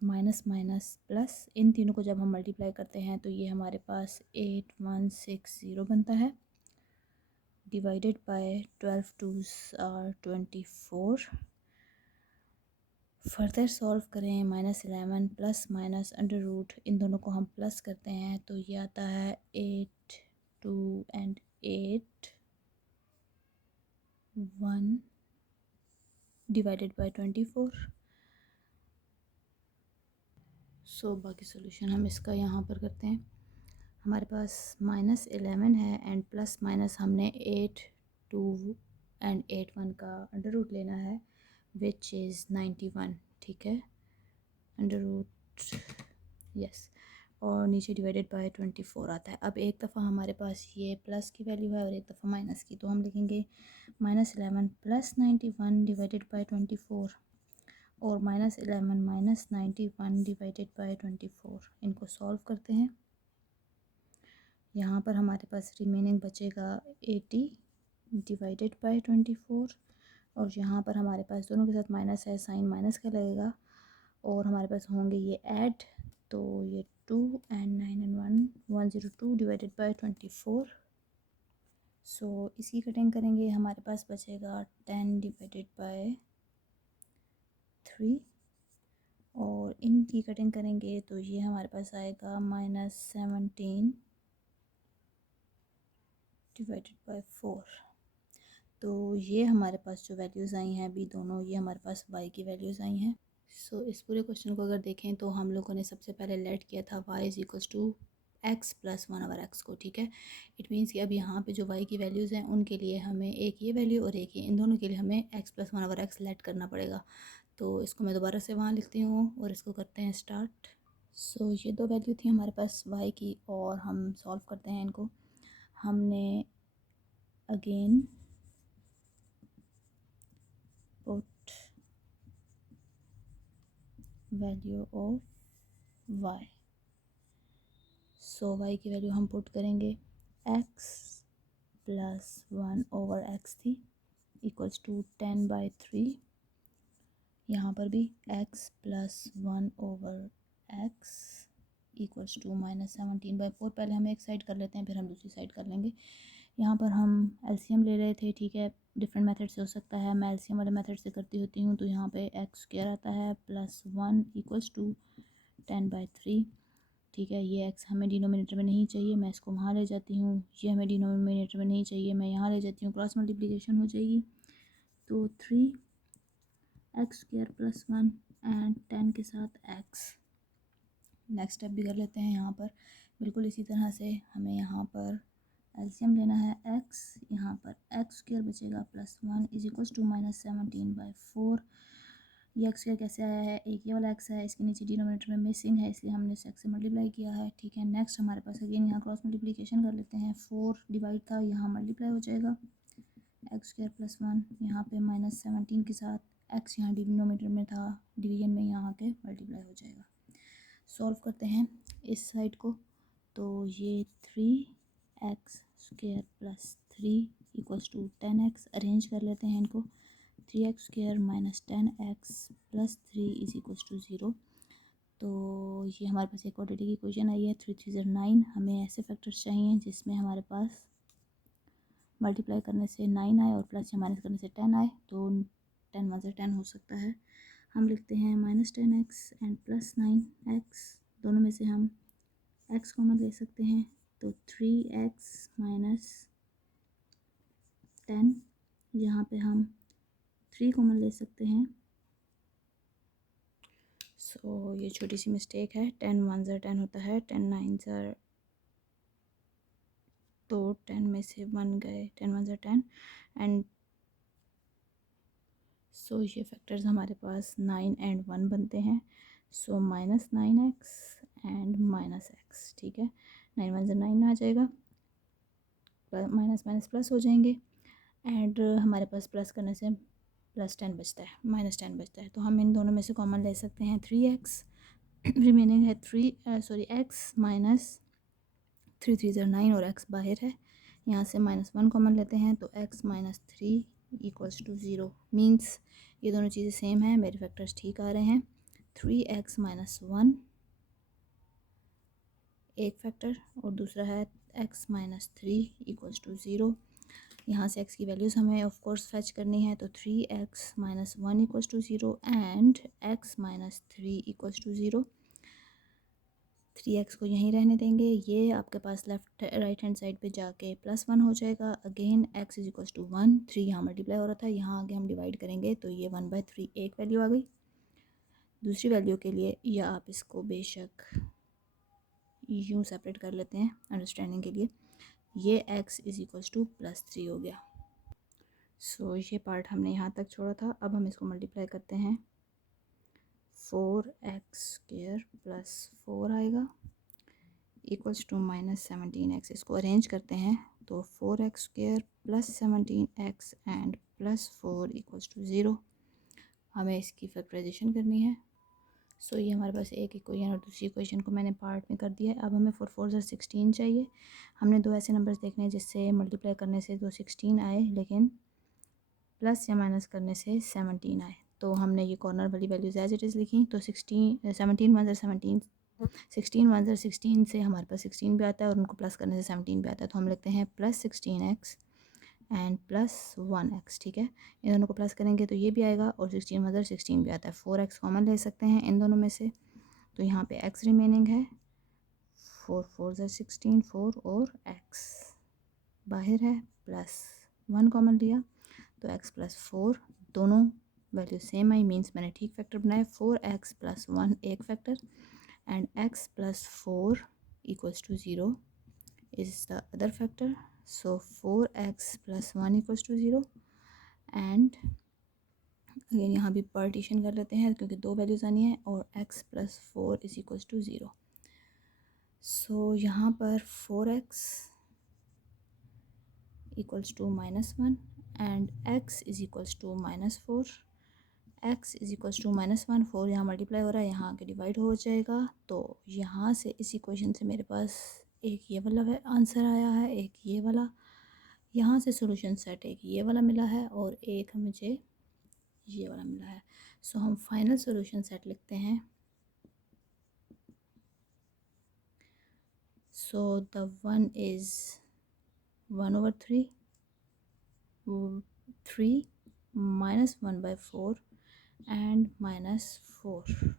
minus minus plus, इन तीनों को जब हम मल्टीप्लाई करते हैं तो ये हमारे पास 8160 बनता है, divided by 12 2s are 24। Further solve करें, -11 ± इन दोनों को हम प्लस करते हैं तो ये आता है 8 2 and 8, 1 divided by 24. सो बाकी सोल्यूशन हम इसका यहाँ पर करते हैं। हमारे पास -11 है एंड प्लस माइनस हमने 8 2 एंड 8 1 का अंडर रूट लेना है विच इज़ 91, ठीक है, अंडर रूट यस, और नीचे डिवाइडेड बाय 24 आता है। अब एक दफ़ा हमारे पास ये प्लस की वैल्यू है और एक दफ़ा माइनस की, तो हम लिखेंगे -11 प्लस 91 डिवाइडेड बाय 24 और -11 माइनस 91 डिवाइडेड बाय 24। इनको सॉल्व करते हैं। यहाँ पर हमारे पास रिमेनिंग बचेगा 80 डिवाइडेड बाय 24 और यहाँ पर हमारे पास दोनों के साथ माइनस है, साइन माइनस का लगेगा और हमारे पास होंगे ये ऐड, तो ये 2 एंड 9 एंड 1 102 डिवाइडेड बाय 24। सो इसकी कटिंग करेंगे, हमारे पास बचेगा 10 डिवाइडेड बाय 3 और इनकी कटिंग करेंगे तो ये हमारे पास आएगा -17 डिवाइडेड बाय 4। तो ये हमारे पास जो वैल्यूज़ आई हैं अभी दोनों, ये हमारे पास y की वैल्यूज़ आई हैं। सो इस पूरे क्वेश्चन को अगर देखें तो हम लोगों ने सबसे पहले लेट किया था y is equals to x plus 1/x को, ठीक है। इट मीन्स कि अब यहाँ पे जो y की वैल्यूज़ हैं उनके लिए हमें एक ये वैल्यू और एक ये, इन दोनों के लिए हमें x प्लस 1/x लेट करना पड़ेगा। तो इसको मैं दोबारा से वहाँ लिखती हूँ और इसको करते हैं स्टार्ट। सो ये दो वैल्यू थी हमारे पास y की और हम सॉल्व करते हैं इनको। हमने again put value of y, so y की वैल्यू हम पुट करेंगे x प्लस 1/x थी इक्वल्स टू 10/3। यहाँ पर भी x plus 1/x equals to -17/4। पहले हम एक साइड कर लेते हैं फिर हम दूसरी साइड कर लेंगे। यहाँ पर हम एलसीएम ले रहे थे, ठीक है, डिफरेंट मेथड से हो सकता है, मैं एलसीएम वाले मेथड से करती होती हूँ। तो यहाँ पे x² आता है प्लस 1 इक्वल्स टू 10/3, ठीक है। ये x हमें डिनोमिनेटर में नहीं चाहिए, मैं इसको वहाँ ले जाती हूँ। ये हमें डिनोमिनेटर में नहीं चाहिए, मैं यहाँ ले जाती हूँ, क्रॉस मल्टीप्लिकेशन हो जाएगी। तो 3x² प्लस 1 एंड 10 के साथ x। नेक्स्ट स्टेप भी कर लेते हैं। यहाँ पर बिल्कुल इसी तरह से हमें यहाँ पर एलसीएम लेना है x, यहाँ पर x² बचेगा प्लस 1 इज इक्वल्स टू -17/4। ये x² कैसे आया है, एक ये वाला x है, इसके नीचे डिनोमिनेटर में मिसिंग है इसलिए हमने इस x से मल्टीप्लाई किया है, ठीक है। नेक्स्ट हमारे पास अगेन यहाँ क्रॉस मल्टीप्लिकेशन कर लेते हैं। 4 डिवाइड था, यहाँ मल्टीप्लाई हो जाएगा x² प्लस 1, यहाँ पे -17 के साथ x यहाँ डिनोमिनेटर में था, डिवीजन में यहाँ के मल्टीप्लाई हो जाएगा। सॉल्व करते हैं इस साइड को, तो ये 3x² plus 3 equals to 10x। Arrange कर लेते हैं इनको, 3x² minus 10x plus 3 is equals to 0। तो ये हमारे पास एक क्वाड्रेटिक की इक्वेशन आई है, 3 3 ज़र 9। हमें ऐसे फैक्टर्स चाहिए जिसमें हमारे पास मल्टीप्लाई करने से 9 आए और प्लस या माइनस करने से 10 आए। तो 10 1 ज़र 10 हो सकता है। हम लिखते हैं -10x एंड प्लस 9x, दोनों में से हम x कॉमन ले सकते हैं, तो 3x माइनस 10, यहाँ पे हम 3 कॉमन ले सकते हैं। सो ये छोटी सी मिस्टेक है, 10 1 ज़र 10 होता है, 10 9 ज़र, तो 10 में से 1 गए, 10 1 ज़र 10 एंड सो ये फैक्टर्स हमारे पास 9 एंड 1 बनते हैं। सो -9x एंड -x, ठीक है। 9 1 ज़र 9 आ जाएगा, माइनस माइनस प्लस हो जाएंगे एंड हमारे पास प्लस करने से +10 बचता है, -10 बचता है। तो हम इन दोनों में से कॉमन ले सकते हैं 3x, रिमेनिंग है x माइनस 3 3 ज़र 9 और x बाहर है, यहाँ से -1 कॉमन लेते हैं तो x minus 3 equals to 0। Means ये दोनों चीज़ें सेम हैं, मेरे फैक्टर्स ठीक आ रहे हैं। 3x माइनस 1 एक फैक्टर और दूसरा है x माइनस 3 इक्वल्स टू 0। यहाँ से x की वैल्यूज़ हमें ऑफ कोर्स फैच करनी है, तो 3x minus 1 equals to 0 and x minus 3 equals to 0। 3x को यहीं रहने देंगे, ये आपके पास लेफ्ट राइट हैंड साइड पे जाके +1 हो जाएगा। Again x is equals to 1, 3 यहाँ मल्टीप्लाई हो रहा था, यहाँ आगे हम डिवाइड करेंगे तो ये 1/3 एक वैल्यू आ गई। दूसरी वैल्यू के लिए या आप इसको बेशक यूँ सेपरेट कर लेते हैं अंडरस्टैंडिंग के लिए, ये x इज इक्वल्स टू +3 हो गया। सो ये पार्ट हमने यहाँ तक छोड़ा था। अब हम इसको मल्टीप्लाई करते हैं, 4x² + 4 आएगा इक्वल्स टू -17x। इसको अरेंज करते हैं तो 4x² + 17x and +4 equals to 0। हमें इसकी फैक्टराइजेशन करनी है। सो ये हमारे पास एक इक्वेशन और दूसरी इक्वेशन को मैंने पार्ट में कर दिया है। अब हमें 4 4 16 चाहिए। हमने दो ऐसे नंबर्स देखने हैं जिससे मल्टीप्लाई करने से तो 16 आए, लेकिन प्लस या माइनस करने से 17 आए। तो हमने ये कॉर्नर वाली वैल्यूज़ एज इट इज़ लिखी। तो 16 17 1 17 16 1 16 से हमारे पास 16 भी आता है और उनको प्लस करने से 17 भी आता है। तो हम लिखते हैं +16x एंड +1x। ठीक है, इन दोनों को प्लस करेंगे तो ये भी आएगा और 16 1 16 भी आता है। 4x कॉमन ले सकते हैं इन दोनों में से, तो यहाँ पे x रिमेनिंग है। 4 4 16 4 और x बाहर है, +1 कॉमन लिया तो x + 4 दोनों वैल्यू सेम आई, मीन्स मैंने ठीक फैक्टर बनाए। 4x + 1 एक factor and x + 4 equals to 0 is the other factor. So 4x + 1 equals to 0 and again यहाँ भी पार्टीशन कर लेते हैं क्योंकि दो वैल्यूज़ आनी है, और x + 4 is equals to 0। So यहाँ पर 4x equals to -1 and x is equals to -4। x is equals to -1, 4 यहाँ मल्टीप्लाई हो रहा है, यहाँ आके डिवाइड हो जाएगा। तो यहाँ से इस इक्वेशन से मेरे पास एक ये वाला आंसर आया है, एक ये वाला। यहाँ से सॉल्यूशन सेट एक ये वाला मिला है और एक मुझे ये वाला मिला है। सो हम फाइनल सॉल्यूशन सेट लिखते हैं। So the one is 1/3 3 -1/4 and -4।